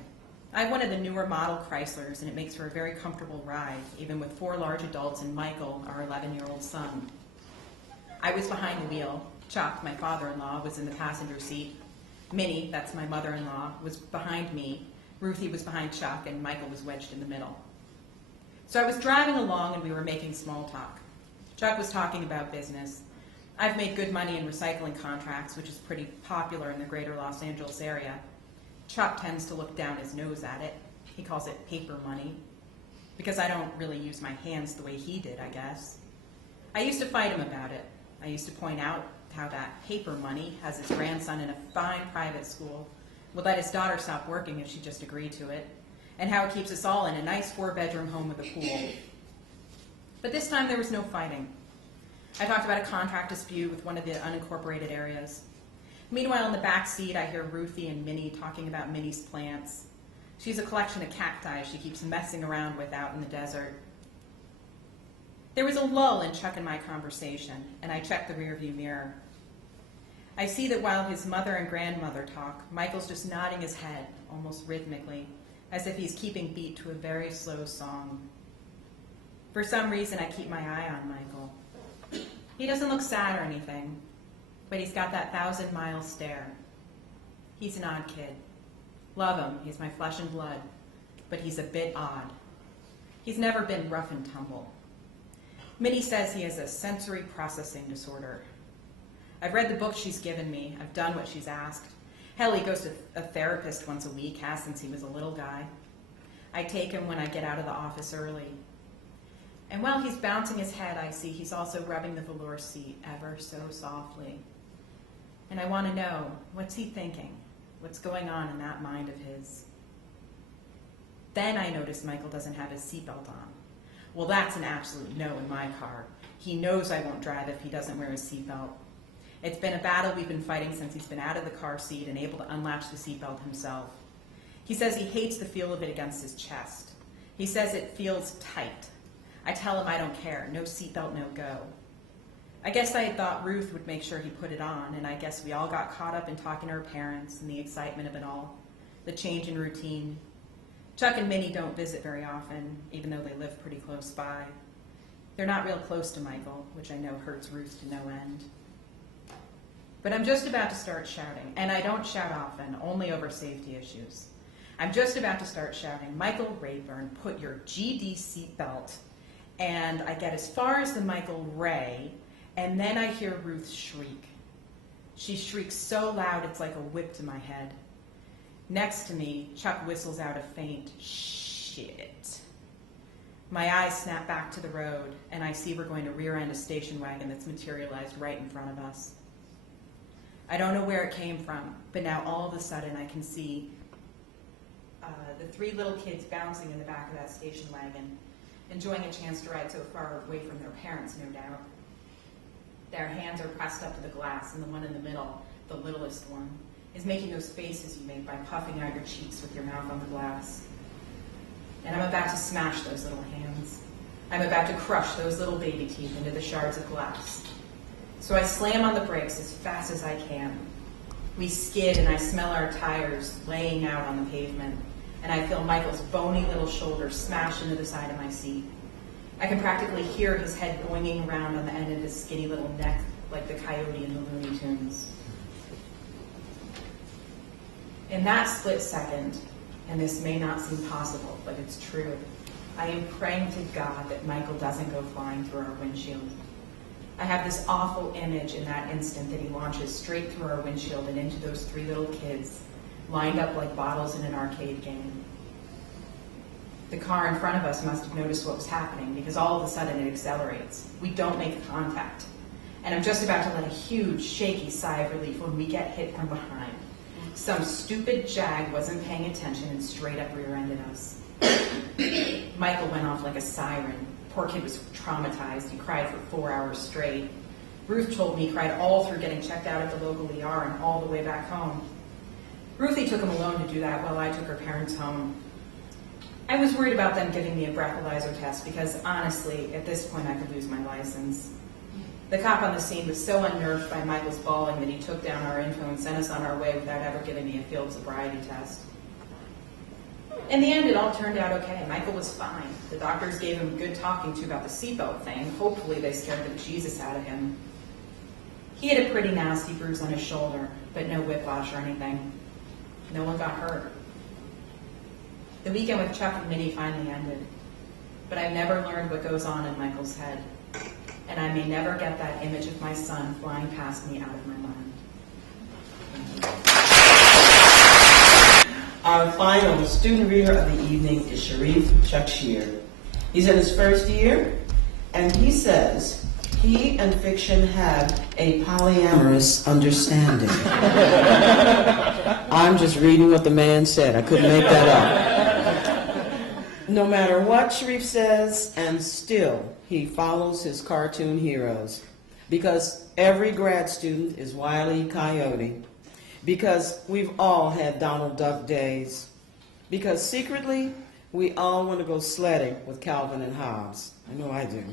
I have one of the newer model Chryslers, and it makes for a very comfortable ride, even with 4 large adults and Michael, our 11-year-old son. I was behind the wheel. Chuck, my father-in-law, was in the passenger seat. Minnie, that's my mother-in-law, was behind me. Ruthie was behind Chuck, and Michael was wedged in the middle. So I was driving along, and we were making small talk. Chuck was talking about business. I've made good money in recycling contracts, which is pretty popular in the greater Los Angeles area. Chuck tends to look down his nose at it. He calls it paper money, because I don't really use my hands the way he did, I guess. I used to fight him about it. I used to point out how that paper money has his grandson in a fine private school, would let his daughter stop working if she just agreed to it, and how it keeps us all in a nice 4-bedroom home with a pool. But this time there was no fighting. I talked about a contract dispute with one of the unincorporated areas. Meanwhile, in the back seat, I hear Ruthie and Minnie talking about Minnie's plants. She's a collection of cacti she keeps messing around with out in the desert. There was a lull in Chuck and my conversation, and I checked the rearview mirror. I see that while his mother and grandmother talk, Michael's just nodding his head, almost rhythmically, as if he's keeping beat to a very slow song. For some reason, I keep my eye on Michael. He doesn't look sad or anything, but he's got that 1,000-mile stare. He's an odd kid. Love him, he's my flesh and blood, but he's a bit odd. He's never been rough and tumble. Minnie says he has a sensory processing disorder. I've read the book she's given me. I've done what she's asked. Hell, he goes to a therapist once a week, has since he was a little guy. I take him when I get out of the office early. And while he's bouncing his head, I see he's also rubbing the velour seat ever so softly. And I want to know, what's he thinking? What's going on in that mind of his? Then I notice Michael doesn't have his seatbelt on. Well, that's an absolute no in my car. He knows I won't drive if he doesn't wear his seatbelt. It's been a battle we've been fighting since he's been out of the car seat and able to unlatch the seatbelt himself. He says he hates the feel of it against his chest. He says it feels tight. I tell him I don't care. No seatbelt, no go. I guess I had thought Ruth would make sure he put it on, and I guess we all got caught up in talking to our parents and the excitement of it all, the change in routine. Chuck and Minnie don't visit very often, even though they live pretty close by. They're not real close to Michael, which I know hurts Ruth to no end. But I'm just about to start shouting, and I don't shout often, only over safety issues. I'm just about to start shouting, Michael Rayburn, put your GD seatbelt. And I get as far as the Michael Ray, and then I hear Ruth shriek. She shrieks so loud it's like a whip to my head. Next to me, Chuck whistles out a faint shit. My eyes snap back to the road, and I see we're going to rear-end a station wagon that's materialized right in front of us. I don't know where it came from, but now all of a sudden I can see the 3 little kids bouncing in the back of that station wagon, enjoying a chance to ride so far away from their parents, no doubt. Their hands are pressed up to the glass, and the one in the middle, the littlest one, is making those faces you make by puffing out your cheeks with your mouth on the glass. And I'm about to smash those little hands. I'm about to crush those little baby teeth into the shards of glass. So I slam on the brakes as fast as I can. We skid, and I smell our tires laying out on the pavement, and I feel Michael's bony little shoulder smash into the side of my seat. I can practically hear his head boinging around on the end of his skinny little neck like the coyote in the Looney Tunes. In that split second, and this may not seem possible, but it's true, I am praying to God that Michael doesn't go flying through our windshield. I have this awful image in that instant that he launches straight through our windshield and into those 3 little kids, lined up like bottles in an arcade game. The car in front of us must have noticed what was happening, because all of a sudden it accelerates. We don't make contact. And I'm just about to let a huge, shaky sigh of relief when we get hit from behind. Some stupid jag wasn't paying attention and straight up rear-ended us. Michael went off like a siren. Poor kid was traumatized. He cried for 4 hours straight. Ruth told me he cried all through getting checked out at the local ER and all the way back home. Ruthie took him alone to do that while I took her parents home. I was worried about them giving me a breathalyzer test because, honestly, at this point I could lose my license. The cop on the scene was so unnerved by Michael's bawling that he took down our info and sent us on our way without ever giving me a field sobriety test. In the end, it all turned out okay. Michael was fine. The doctors gave him good talking to about the seatbelt thing. Hopefully they scared the Jesus out of him. He had a pretty nasty bruise on his shoulder, but no whiplash or anything. No one got hurt. The weekend with Chuck and Minnie finally ended, but I've never learned what goes on in Michael's head, and I may never get that image of my son flying past me out of my mind. Our final student reader of the evening is Sharif Chakshir. He's in his first year, and he says he and fiction have a polyamorous understanding. I'm just reading what the man said. I couldn't make that up. No matter what Sharif says, and still he follows his cartoon heroes. Because every grad student is Wile E. Coyote. Because we've all had Donald Duck days. Because secretly, we all want to go sledding with Calvin and Hobbes. I know I do.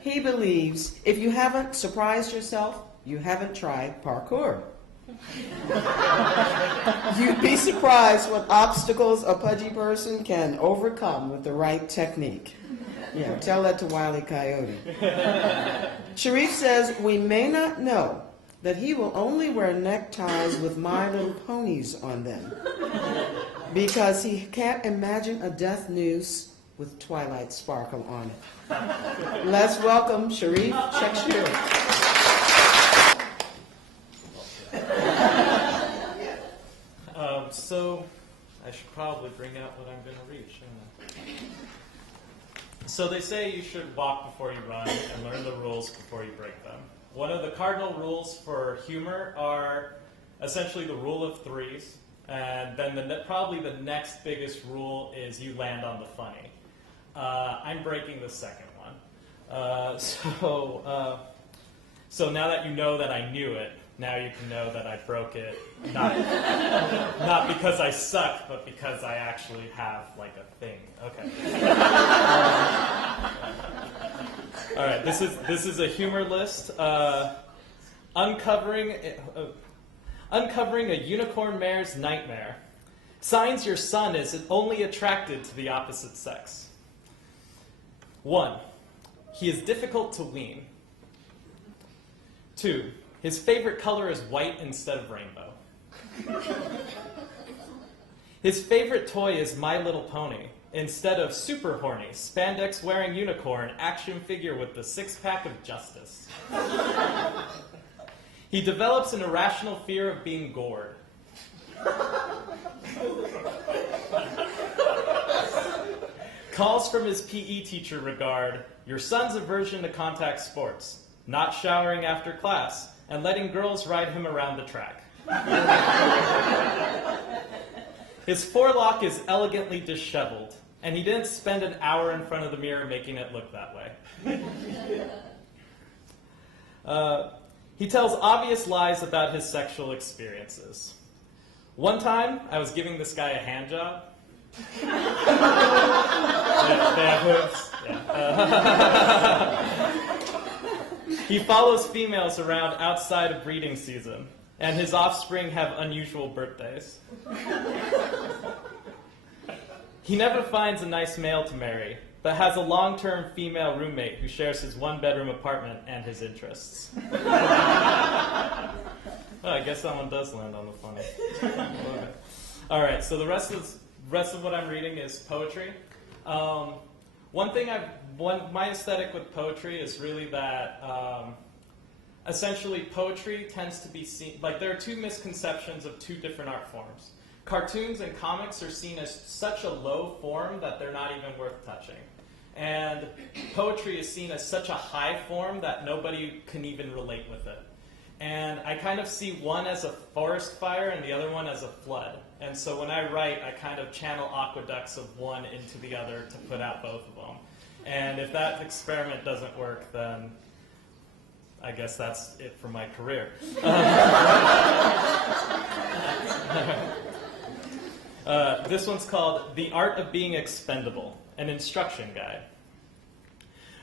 He believes if you haven't surprised yourself, you haven't tried parkour. You'd be surprised what obstacles a pudgy person can overcome with the right technique. Yeah, tell that to Wile E. Coyote. Sharif says we may not know that he will only wear neckties with My Little Ponies on them because he can't imagine a death noose with Twilight Sparkle on it. Let's welcome Sharif Changers. So I should probably bring out what I'm going to read, shouldn't I? So they say you should walk before you run and learn the rules before you break them. One of the cardinal rules for humor are essentially the rule of threes, and then probably the next biggest rule is you land on the funny. I'm breaking the second one. So now that you know that I knew it, now you can know that I broke it, not because I suck, but because I actually have like a thing. Okay. All right. This is a humor list. Uncovering a unicorn mare's nightmare. Signs your son is only attracted to the opposite sex. 1. He is difficult to wean. 2. His favorite color is white instead of rainbow. His favorite toy is My Little Pony instead of super horny, spandex-wearing unicorn action figure with the six-pack of justice. He develops an irrational fear of being gored. Calls from his PE teacher regard your son's aversion to contact sports, not showering after class, and letting girls ride him around the track. His forelock is elegantly disheveled, and he didn't spend an hour in front of the mirror making it look that way. He tells obvious lies about his sexual experiences. One time, I was giving this guy a hand job. They have hooves. Yeah. He follows females around outside of breeding season, and his offspring have unusual birthdays. He never finds a nice male to marry, but has a long-term female roommate who shares his one-bedroom apartment and his interests. Oh, I guess that one does land on the funny. Okay. All right, so the rest of what I'm reading is poetry. My aesthetic with poetry is really that essentially poetry tends to be seen, like there are two misconceptions of two different art forms. Cartoons and comics are seen as such a low form that they're not even worth touching. And poetry is seen as such a high form that nobody can even relate with it. And I kind of see one as a forest fire and the other one as a flood. And so when I write, I kind of channel aqueducts of one into the other to put out both of them. And if that experiment doesn't work, then I guess that's it for my career. This one's called The Art of Being Expendable, an instruction guide.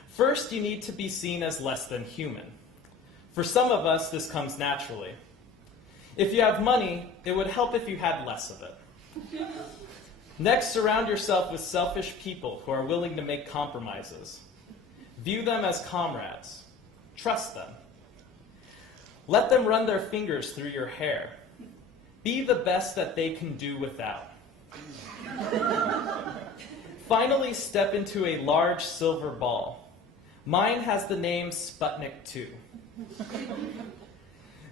First, you need to be seen as less than human. For some of us, this comes naturally. If you have money, it would help if you had less of it. Next, surround yourself with selfish people who are willing to make compromises. View them as comrades. Trust them. Let them run their fingers through your hair. Be the best that they can do without. Finally, step into a large silver ball. Mine has the name Sputnik 2.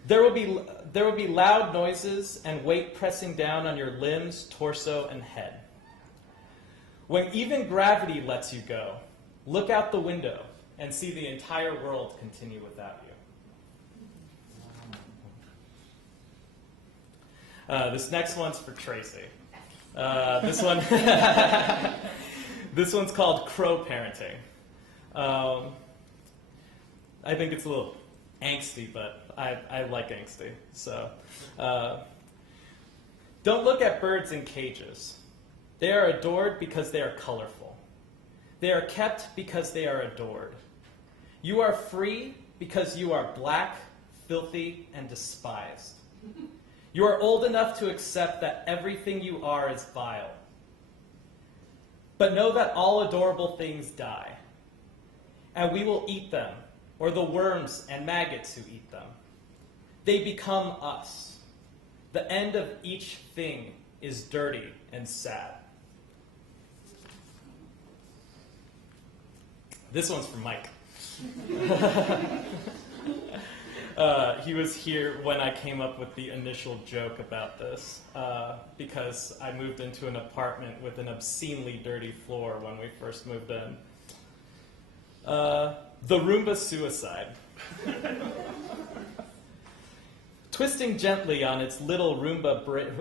There will be loud noises and weight pressing down on your limbs, torso, and head. When even gravity lets you go, look out the window and see the entire world continue without you. This next one's for Tracy. This one's called Crow Parenting. I think it's a little angsty, but I like angsty. So, don't look at birds in cages. They are adored because they are colorful. They are kept because they are adored. You are free because you are black, filthy, and despised. You are old enough to accept that everything you are is vile. But know that all adorable things die, and we will eat them, or the worms and maggots who eat them. They become us. The end of each thing is dirty and sad. This one's from Mike. He was here when I came up with the initial joke about this, because I moved into an apartment with an obscenely dirty floor when we first moved in. The Roomba suicide. Twisting gently on its little braided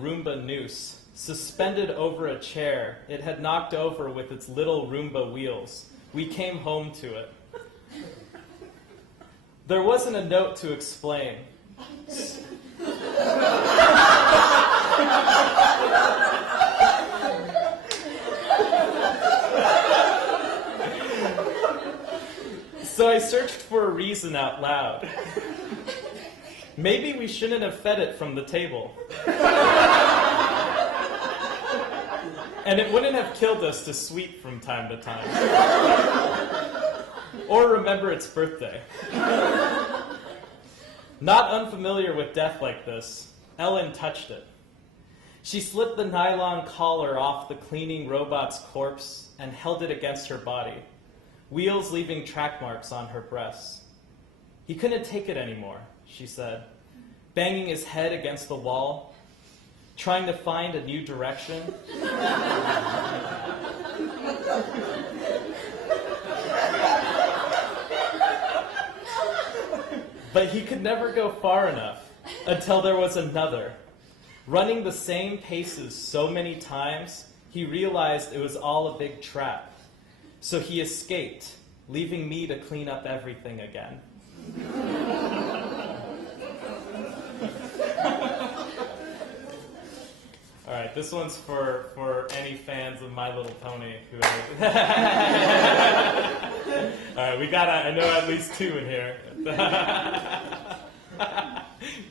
Roomba noose, suspended over a chair it had knocked over with its little Roomba wheels, we came home to it. There wasn't a note to explain. So I searched for a reason out loud. Maybe we shouldn't have fed it from the table. And it wouldn't have killed us to sweep from time to time. Or remember its birthday. Not unfamiliar with death like this, Ellen touched it. She slipped the nylon collar off the cleaning robot's corpse and held it against her body, wheels leaving track marks on her breasts. He couldn't take it anymore, she said, banging his head against the wall, trying to find a new direction. But he could never go far enough until there was another. Running the same paces so many times, he realized it was all a big trap. So he escaped, leaving me to clean up everything again. All right, this one's for any fans of My Little Pony who All right, I know at least two in here.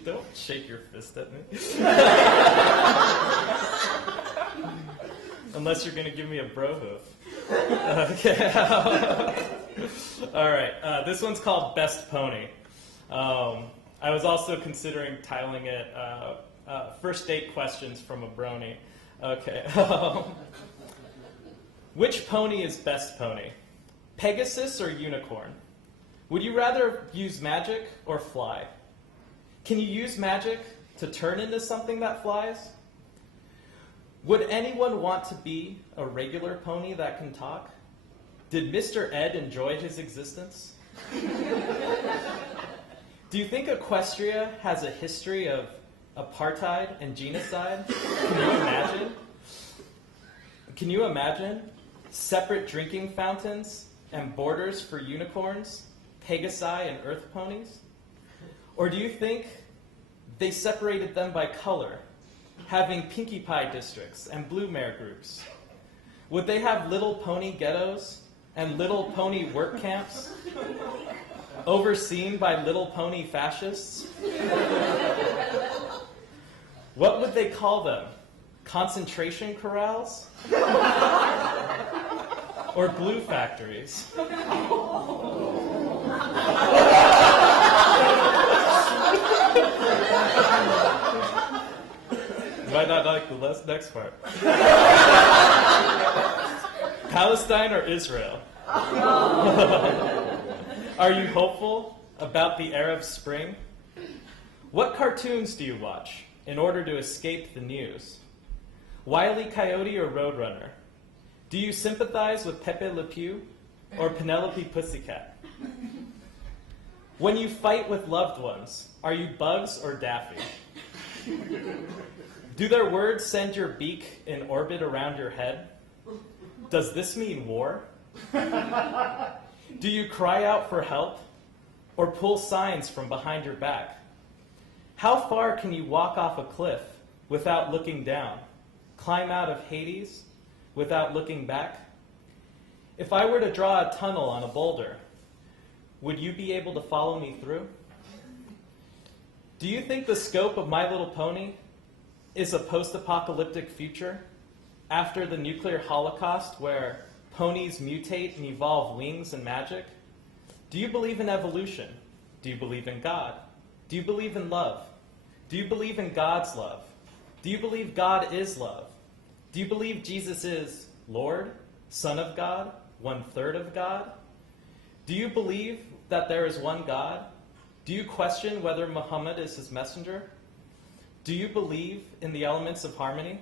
Don't shake your fist at me. Unless you're going to give me a bro hoof. Okay. All right, this one's called Best Pony. I was also considering titling it First Date Questions from a Brony. Okay. Which pony is best pony? Pegasus or unicorn? Would you rather use magic or fly? Can you use magic to turn into something that flies? Would anyone want to be a regular pony that can talk? Did Mr. Ed enjoy his existence? Do you think Equestria has a history of apartheid and genocide? Can you imagine separate drinking fountains and borders for unicorns, Pegasi, and earth ponies? Or do you think they separated them by color, having Pinkie Pie districts and Blue Mare groups? Would they have little pony ghettos and little pony work camps, overseen by little pony fascists? What would they call them? Concentration corrals? Or glue factories? You might not like the next part. Palestine or Israel? Are you hopeful about the Arab Spring? What cartoons do you watch in order to escape the news? Wile E. Coyote or Roadrunner? Do you sympathize with Pepe Le Pew or Penelope Pussycat? When you fight with loved ones, are you Bugs or Daffy? Do their words send your beak in orbit around your head? Does this mean war? Do you cry out for help or pull signs from behind your back? How far can you walk off a cliff without looking down? Climb out of Hades without looking back? If I were to draw a tunnel on a boulder, would you be able to follow me through? Do you think the scope of My Little Pony is a post-apocalyptic future after the nuclear holocaust where ponies mutate and evolve wings and magic? Do you believe in evolution? Do you believe in God? Do you believe in love? Do you believe in God's love? Do you believe God is love? Do you believe Jesus is Lord, Son of God, 1/3 of God? Do you believe that there is one God? Do you question whether Muhammad is his messenger? Do you believe in the elements of harmony?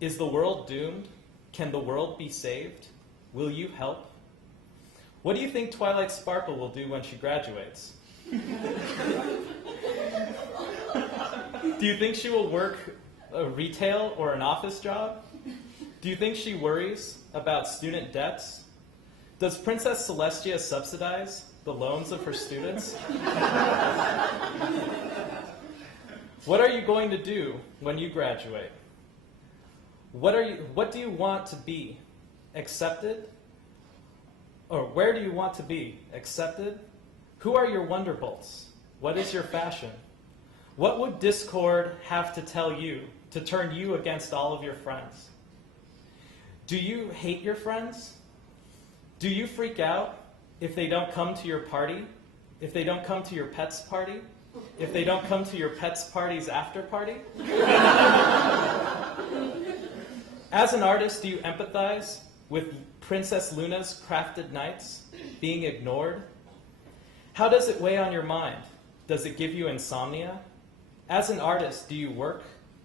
Is the world doomed? Can the world be saved? Will you help? What do you think Twilight Sparkle will do when she graduates? Do you think she will work a retail or an office job? Do you think she worries about student debts? Does Princess Celestia subsidize the loans of her students? What are you going to do when you graduate? What do you want to be? Accepted? Or where do you want to be? Accepted? Who are your wonderbolts? What is your fashion? What would discord have to tell you to turn you against all of your friends? Do you hate your friends? Do you freak out if they don't come to your party? If they don't come to your pet's party? If they don't come to your pet's party's after party? As an artist, do you empathize with Princess Luna's crafted nights being ignored? How does it weigh on your mind? Does it give you insomnia? As an artist, do you work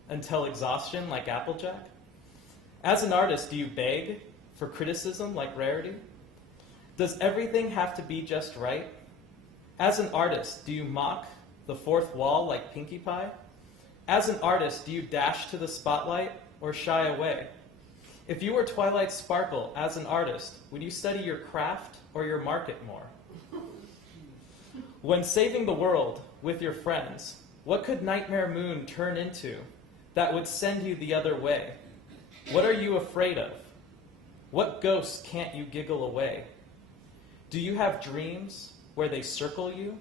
until exhaustion like Applejack? As an artist, do you beg for criticism like Rarity? Does everything have to be just right? As an artist, do you mock the fourth wall like Pinkie Pie? As an artist, do you dash to the spotlight or shy away? If you were Twilight Sparkle as an artist, would you study your craft or your market more? When saving the world with your friends, what could Nightmare Moon turn into that would send you the other way? What are you afraid of? What ghosts can't you giggle away? Do you have dreams where they circle you?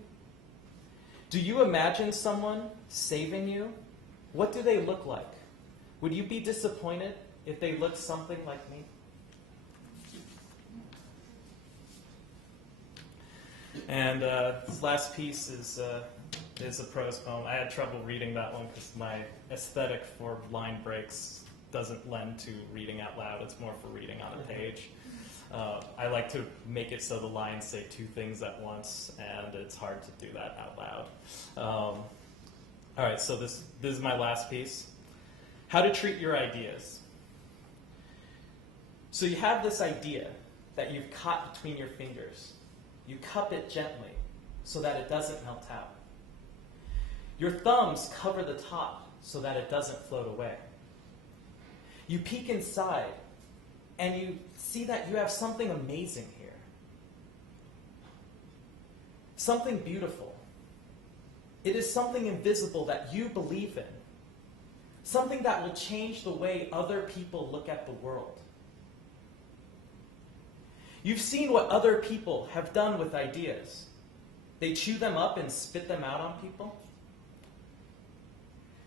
Do you imagine someone saving you? What do they look like? Would you be disappointed if they looked something like me? And this last piece is a prose poem. I had trouble reading that one because my aesthetic for line breaks doesn't lend to reading out loud. It's more for reading on a page. I like to make it so the lines say two things at once, and it's hard to do that out loud. All right, so this is my last piece. How to treat your ideas. So you have this idea that you've caught between your fingers. You cup it gently so that it doesn't melt out. Your thumbs cover the top so that it doesn't float away. You peek inside and you see that you have something amazing here. Something beautiful. It is something invisible that you believe in. Something that will change the way other people look at the world. You've seen what other people have done with ideas. They chew them up and spit them out on people.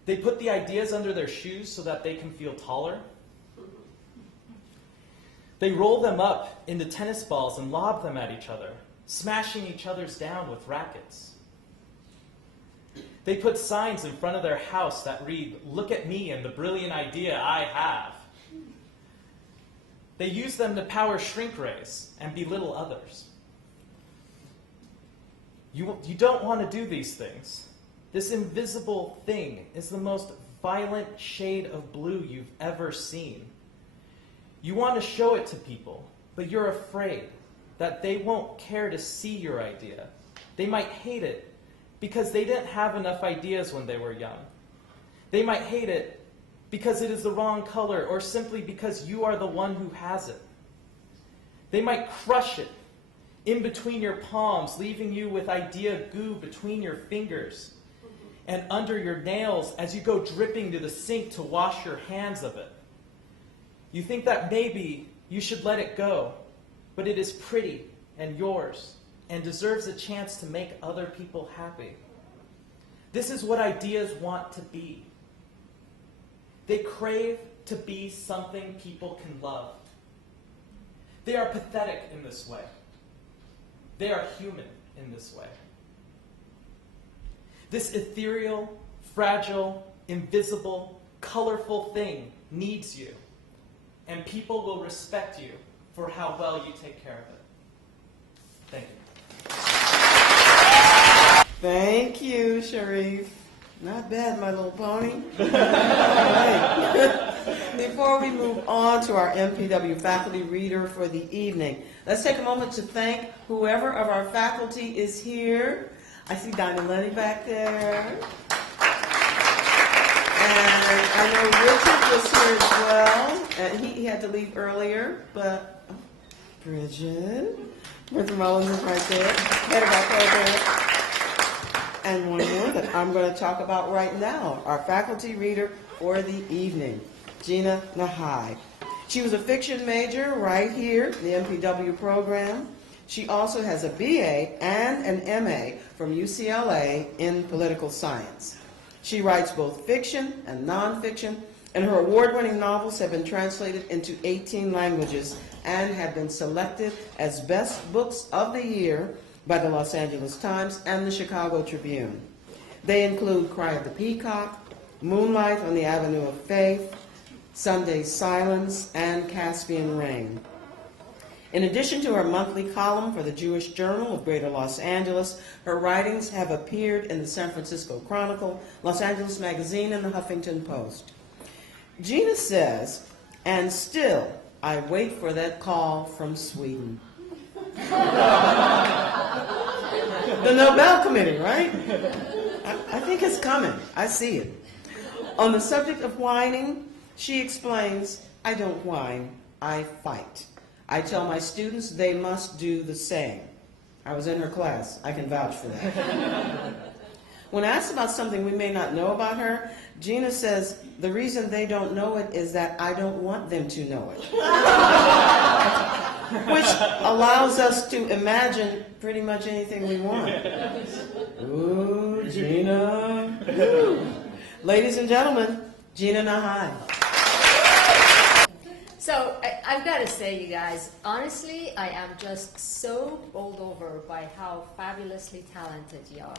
They put the ideas under their shoes so that they can feel taller. They roll them up into tennis balls and lob them at each other, smashing each other's down with rackets. They put signs in front of their house that read, "Look at me and the brilliant idea I have." They use them to power shrink rays and belittle others. You don't want to do these things. This invisible thing is the most violent shade of blue you've ever seen. You want to show it to people, but you're afraid that they won't care to see your idea. They might hate it because they didn't have enough ideas when they were young. They might hate it because it is the wrong color, or simply because you are the one who has it. They might crush it in between your palms, leaving you with idea goo between your fingers and under your nails as you go dripping to the sink to wash your hands of it. You think that maybe you should let it go, but it is pretty and yours and deserves a chance to make other people happy. This is what ideas want to be. They crave to be something people can love. They are pathetic in this way. They are human in this way. This ethereal, fragile, invisible, colorful thing needs you, and people will respect you for how well you take care of it. Thank you. Thank you, Sharif. Not bad, my little pony. All right. Before we move on to our MPW faculty reader for the evening, let's take a moment to thank whoever of our faculty is here. I see Dinah Lenny back there. And I know Richard was here as well, and he had to leave earlier, but Bridget Mullins is right there, head of our program. And one more that I'm going to talk about right now, our faculty reader for the evening, GINA NAHAI. She was a fiction major right here in the MPW program. She also has a BA and an MA from UCLA in political science. She writes both fiction and nonfiction, and her award-winning novels have been translated into 18 languages and have been selected as best books of the year by the Los Angeles Times and the Chicago Tribune. They include Cry of the Peacock, Moonlight on the Avenue of Faith, Sunday's Silence, and Caspian Rain. In addition to her monthly column for the Jewish Journal of Greater Los Angeles, her writings have appeared in the San Francisco Chronicle, Los Angeles Magazine, and the Huffington Post. GINA says, and still I wait for that call from Sweden. The Nobel Committee, right? I think it's coming. I see it. On the subject of whining, she explains, I don't whine, I fight. I tell my students they must do the same. I was in her class. I can vouch for that. When asked about something we may not know about her, GINA says, the reason they don't know it is that I don't want them to know it. Which allows us to imagine pretty much anything we want. Ooh, GINA. Ooh. Ladies and gentlemen, GINA NAHAI. So I've got to say, you guys, honestly, I am just so bowled over by how fabulously talented you are.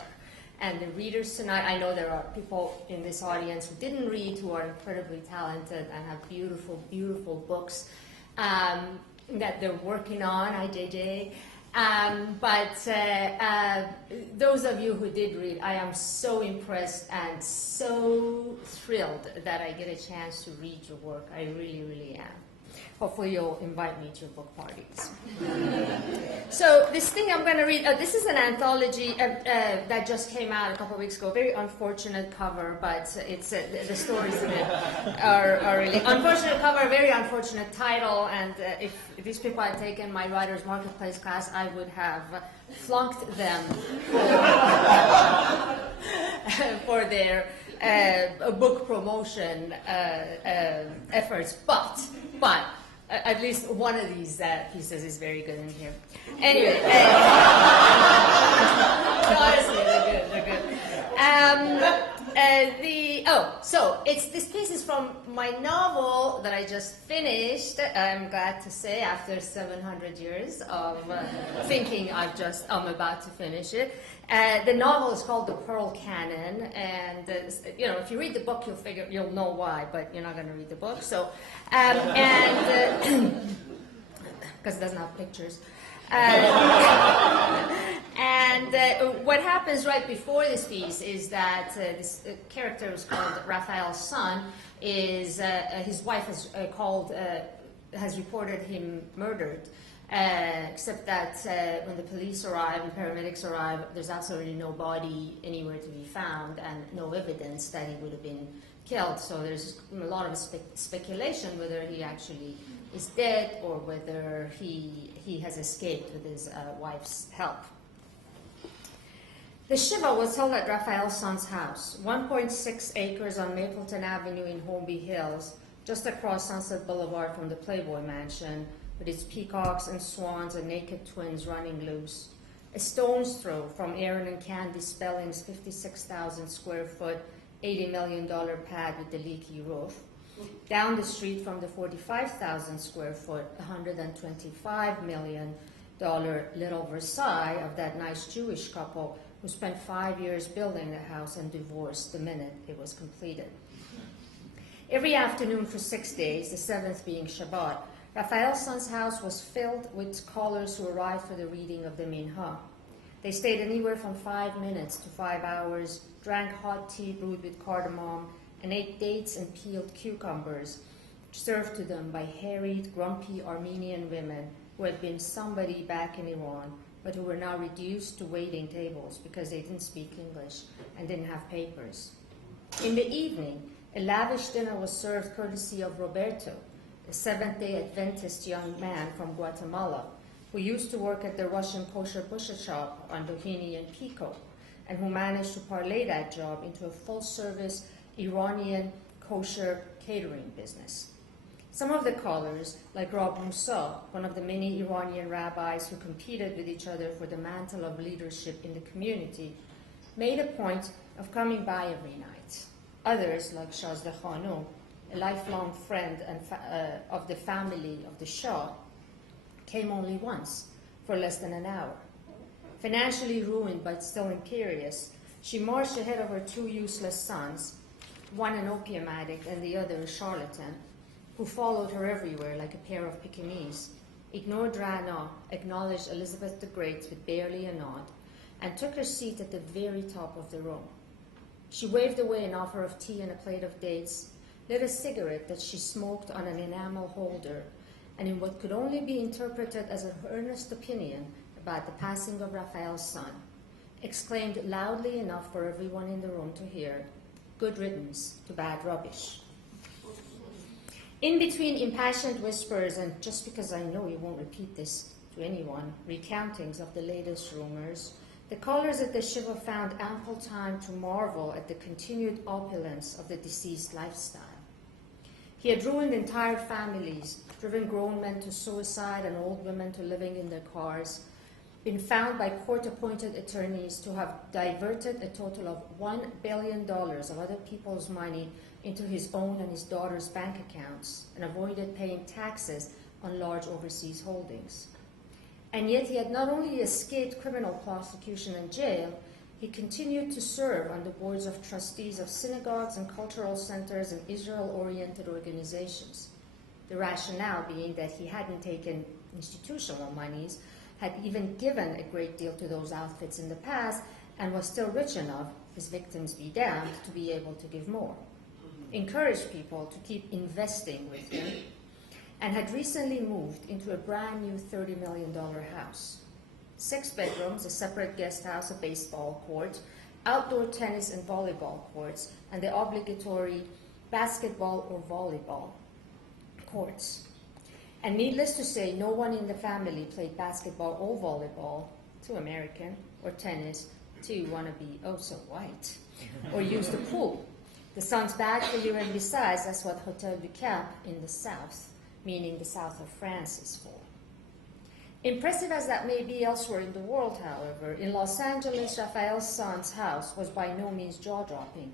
And the readers tonight, I know there are people in this audience who didn't read, who are incredibly talented and have beautiful, beautiful books that they're working on. Hi, JJ. But those of you who did read, I am so impressed and so thrilled that I get a chance to read your work. I really, really am. Hopefully you'll invite me to your book parties. So this thing I'm going to read, this is an anthology that just came out a couple of weeks ago. Very unfortunate cover, but it's the stories in it are really unfortunate cover, very unfortunate title. And if these people had taken my Writer's Marketplace class, I would have flunked them for their book promotion efforts. But at least one of these pieces is very good in here. Anyway, honestly, they're good. So this piece is from my novel that I just finished. I'm glad to say, after 700 years of thinking I'm about to finish it. The novel is called The Pearl Canon, and if you read the book, you'll know why, but you're not going to read the book. So, because it doesn't have pictures. What happens right before this piece is that this character is called Raphael's son. His wife has reported him murdered. Except that when the police arrive and paramedics arrive, there's absolutely no body anywhere to be found and no evidence that he would have been killed. So there's a lot of speculation whether he actually is dead or whether he has escaped with his wife's help. The Shiva was held at Raphael's son's house, 1.6 acres on Mapleton Avenue in Holmby Hills, just across Sunset Boulevard from the Playboy Mansion, with its peacocks and swans and naked twins running loose. A stone's throw from Aaron and Candy Spelling's 56,000 square foot, $80 million pad with the leaky roof. Down the street from the 45,000 square foot, $125 million Little Versailles of that nice Jewish couple who spent 5 years building the house and divorced the minute it was completed. Every afternoon for 6 days, the seventh being Shabbat, Raphael's son's house was filled with callers who arrived for the reading of the Minha. They stayed anywhere from 5 minutes to 5 hours, drank hot tea brewed with cardamom, and ate dates and peeled cucumbers, served to them by harried, grumpy Armenian women who had been somebody back in Iran, but who were now reduced to waiting tables because they didn't speak English and didn't have papers. In the evening, a lavish dinner was served courtesy of Roberto, a Seventh-day Adventist young man from Guatemala who used to work at the Russian kosher butcher shop on Doheny and Peacock, and who managed to parlay that job into a full-service Iranian kosher catering business. Some of the callers, like Rob Moussa, one of the many Iranian rabbis who competed with each other for the mantle of leadership in the community, made a point of coming by every night. Others, like Shazda Khanum, a lifelong friend of the family of the Shah, came only once, for less than an hour. Financially ruined but still imperious, she marched ahead of her two useless sons, one an opium addict and the other a charlatan, who followed her everywhere like a pair of Pekingese, ignored Rana, acknowledged Elizabeth the Great with barely a nod, and took her seat at the very top of the room. She waved away an offer of tea and a plate of dates, lit a cigarette that she smoked on an enamel holder, and in what could only be interpreted as an earnest opinion about the passing of Raphael's son, exclaimed loudly enough for everyone in the room to hear, "Good riddance to bad rubbish." In between impassioned whispers, and just because I know you won't repeat this to anyone, recountings of the latest rumors, the callers at the Shiva found ample time to marvel at the continued opulence of the deceased lifestyle. He had ruined entire families, driven grown men to suicide and old women to living in their cars, been found by court-appointed attorneys to have diverted a total of $1 billion of other people's money into his own and his daughter's bank accounts, and avoided paying taxes on large overseas holdings. And yet he had not only escaped criminal prosecution and jail, he continued to serve on the boards of trustees of synagogues and cultural centers and Israel-oriented organizations. The rationale being that he hadn't taken institutional monies, had even given a great deal to those outfits in the past, and was still rich enough, his victims be damned, to be able to give more. Encouraged people to keep investing with him, and had recently moved into a brand new $30 million house. 6 bedrooms, a separate guest house, a baseball court, outdoor tennis and volleyball courts, and the obligatory basketball or volleyball courts. And needless to say, no one in the family played basketball or volleyball, too American, or tennis, too wanna be oh so white, or use the pool. The sun's bad for you, and besides, that's what Hotel du Cap in the south, meaning the south of France, is for. Impressive as that may be elsewhere in the world, however, in Los Angeles, Raphael's son's house was by no means jaw-dropping.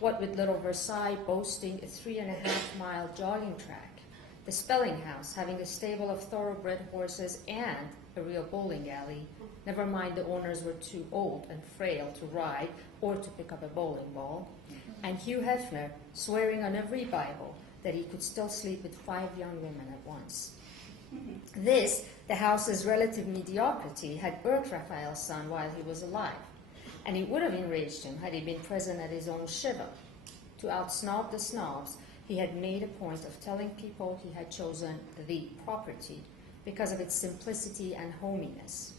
What with Little Versailles boasting a 3.5-mile jogging track, the Spelling House having a stable of thoroughbred horses and a real bowling alley, never mind the owners were too old and frail to ride or to pick up a bowling ball, and Hugh Hefner swearing on every Bible that he could still sleep with 5 young women at once. This, the house's relative mediocrity, had irked Raphael's son while he was alive, and it would have enraged him had he been present at his own Shiva. To outsnob the snobs, he had made a point of telling people he had chosen the property because of its simplicity and hominess.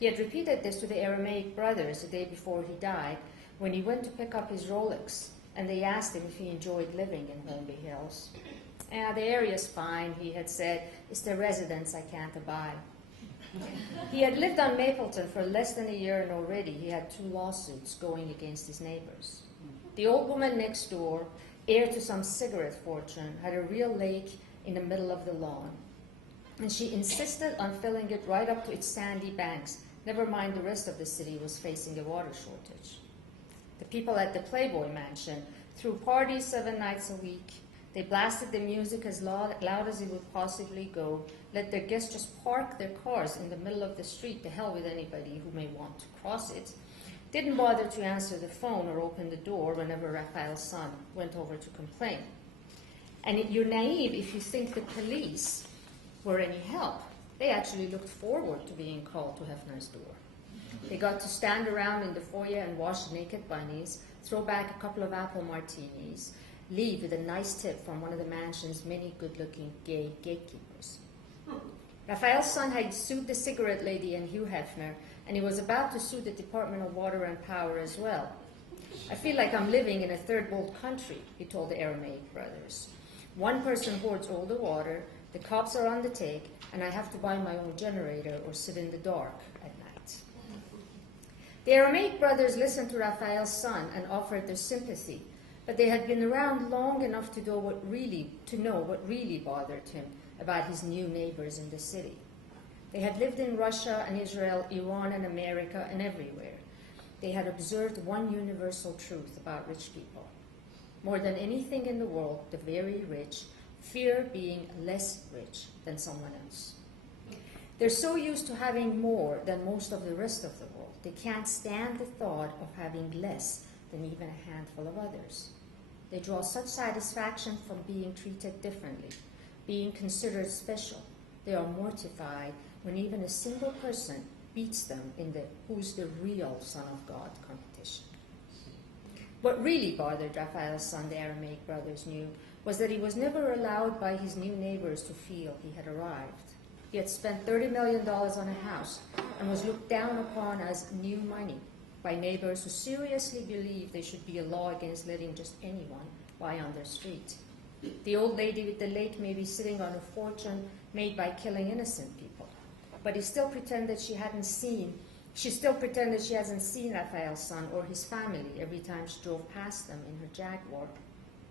He had repeated this to the Aramaic brothers the day before he died, when he went to pick up his Rolex, and they asked him if he enjoyed living in Holmby Hills. The area's fine, he had said. It's the residence I can't abide. He had lived on Mapleton for less than a year, and already he had 2 lawsuits going against his neighbors. The old woman next door, heir to some cigarette fortune, had a real lake in the middle of the lawn. and she insisted on filling it right up to its sandy banks. Never mind the rest of the city was facing a water shortage. The people at the Playboy Mansion threw parties 7 nights a week. They blasted the music as loud as it would possibly go, let their guests just park their cars in the middle of the street, to hell with anybody who may want to cross it. Didn't bother to answer the phone or open the door whenever Raphael's son went over to complain. And you're naive if you think the police were any help. They actually looked forward to being called to Hefner's door. They got to stand around in the foyer and wash naked bunnies, throw back a couple of apple martinis, leave with a nice tip from one of the mansion's many good-looking gay gatekeepers. Raphael's son had sued the cigarette lady and Hugh Hefner, and he was about to sue the Department of Water and Power as well. I feel like I'm living in a third world country, he told the Aramaic brothers. One person hoards all the water, the cops are on the take, and I have to buy my own generator or sit in the dark at night. The Aramaic brothers listened to Raphael's son and offered their sympathy, but they had been around long enough to know what really bothered him about his new neighbors in the city. They had lived in Russia and Israel, Iran and America, and everywhere. They had observed one universal truth about rich people. More than anything in the world, the very rich fear being less rich than someone else. They're so used to having more than most of the rest of the world, they can't stand the thought of having less than even a handful of others. They draw such satisfaction from being treated differently, being considered special. They are mortified when even a single person beats them in the who's the real son of God competition. What really bothered Raphael's son, the Aramaic brothers knew, was that he was never allowed by his new neighbors to feel he had arrived. He had spent $30 million on a house and was looked down upon as new money by neighbors who seriously believed there should be a law against letting just anyone buy on their street. The old lady with the lake may be sitting on a fortune made by killing innocent people, but she still pretended she hasn't seen Raphael's son or his family every time she drove past them in her Jaguar.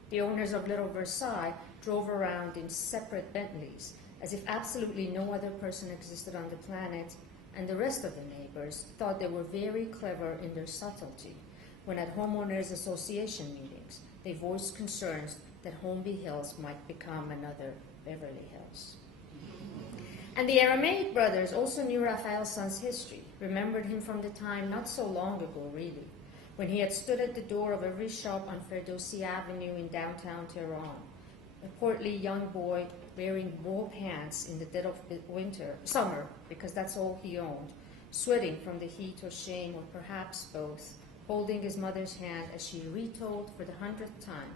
The owners of Little Versailles drove around in separate Bentleys, as if absolutely no other person existed on the planet, and the rest of the neighbors thought they were very clever in their subtlety when at homeowners association meetings they voiced concerns that Holmby Hills might become another Beverly Hills. And the Aramaic brothers also knew Raphael's son's history, remembered him from the time not so long ago really, when he had stood at the door of every shop on Ferdowsi Avenue in downtown Tehran, a portly young boy wearing wool pants in the dead of summer, because that's all he owned, sweating from the heat or shame, or perhaps both, holding his mother's hand as she retold for the 100th time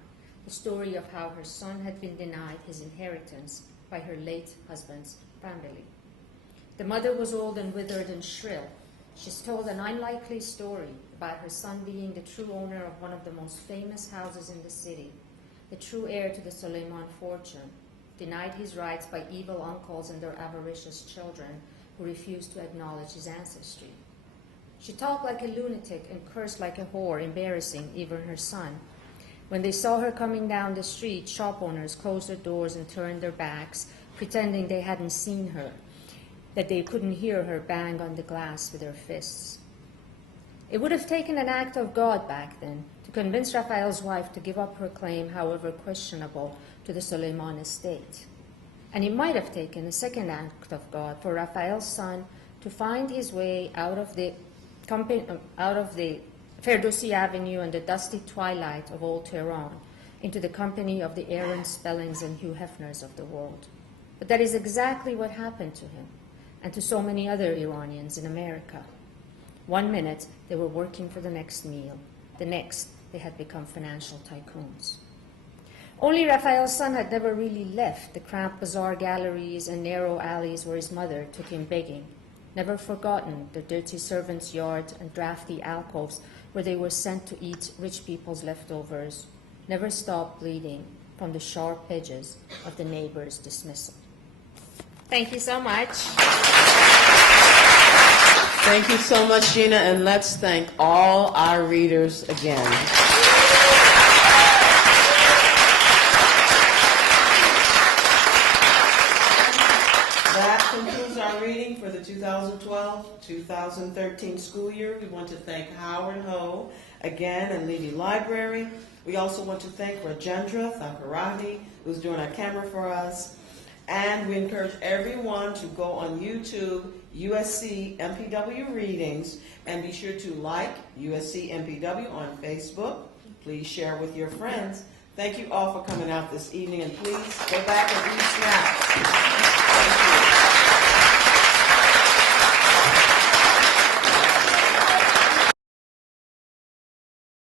the story of how her son had been denied his inheritance by her late husband's family. The mother was old and withered and shrill. She's told an unlikely story about her son being the true owner of one of the most famous houses in the city, the true heir to the Suleiman fortune, denied his rights by evil uncles and their avaricious children who refused to acknowledge his ancestry. She talked like a lunatic and cursed like a whore, embarrassing even her son. When they saw her coming down the street, shop owners closed their doors and turned their backs, pretending they hadn't seen her, that they couldn't hear her bang on the glass with her fists. It would have taken an act of God back then to convince Raphael's wife to give up her claim, however questionable, to the Suleiman estate. And it might have taken a second act of God for Raphael's son to find his way out of the Ferdowsi Avenue and the dusty twilight of old Tehran into the company of the Aaron Spellings and Hugh Hefners of the world. But that is exactly what happened to him and to so many other Iranians in America. One minute, they were working for the next meal. The next, they had become financial tycoons. Only Raphael's son had never really left the cramped bazaar galleries and narrow alleys where his mother took him begging, never forgotten the dirty servants' yards and drafty alcoves where they were sent to eat rich people's leftovers, never stopped bleeding from the sharp edges of the neighbor's dismissal. Thank you so much. Thank you so much, Gina, and let's thank all our readers again. the 2012-2013 school year. We want to thank Howard Ho again and Levy Library. We also want to thank Rajendra Thakurani, who's doing our camera for us. And we encourage everyone to go on YouTube, USC MPW Readings, and be sure to like USC MPW on Facebook. Please share with your friends. Thank you all for coming out this evening, and please go back and eat snacks.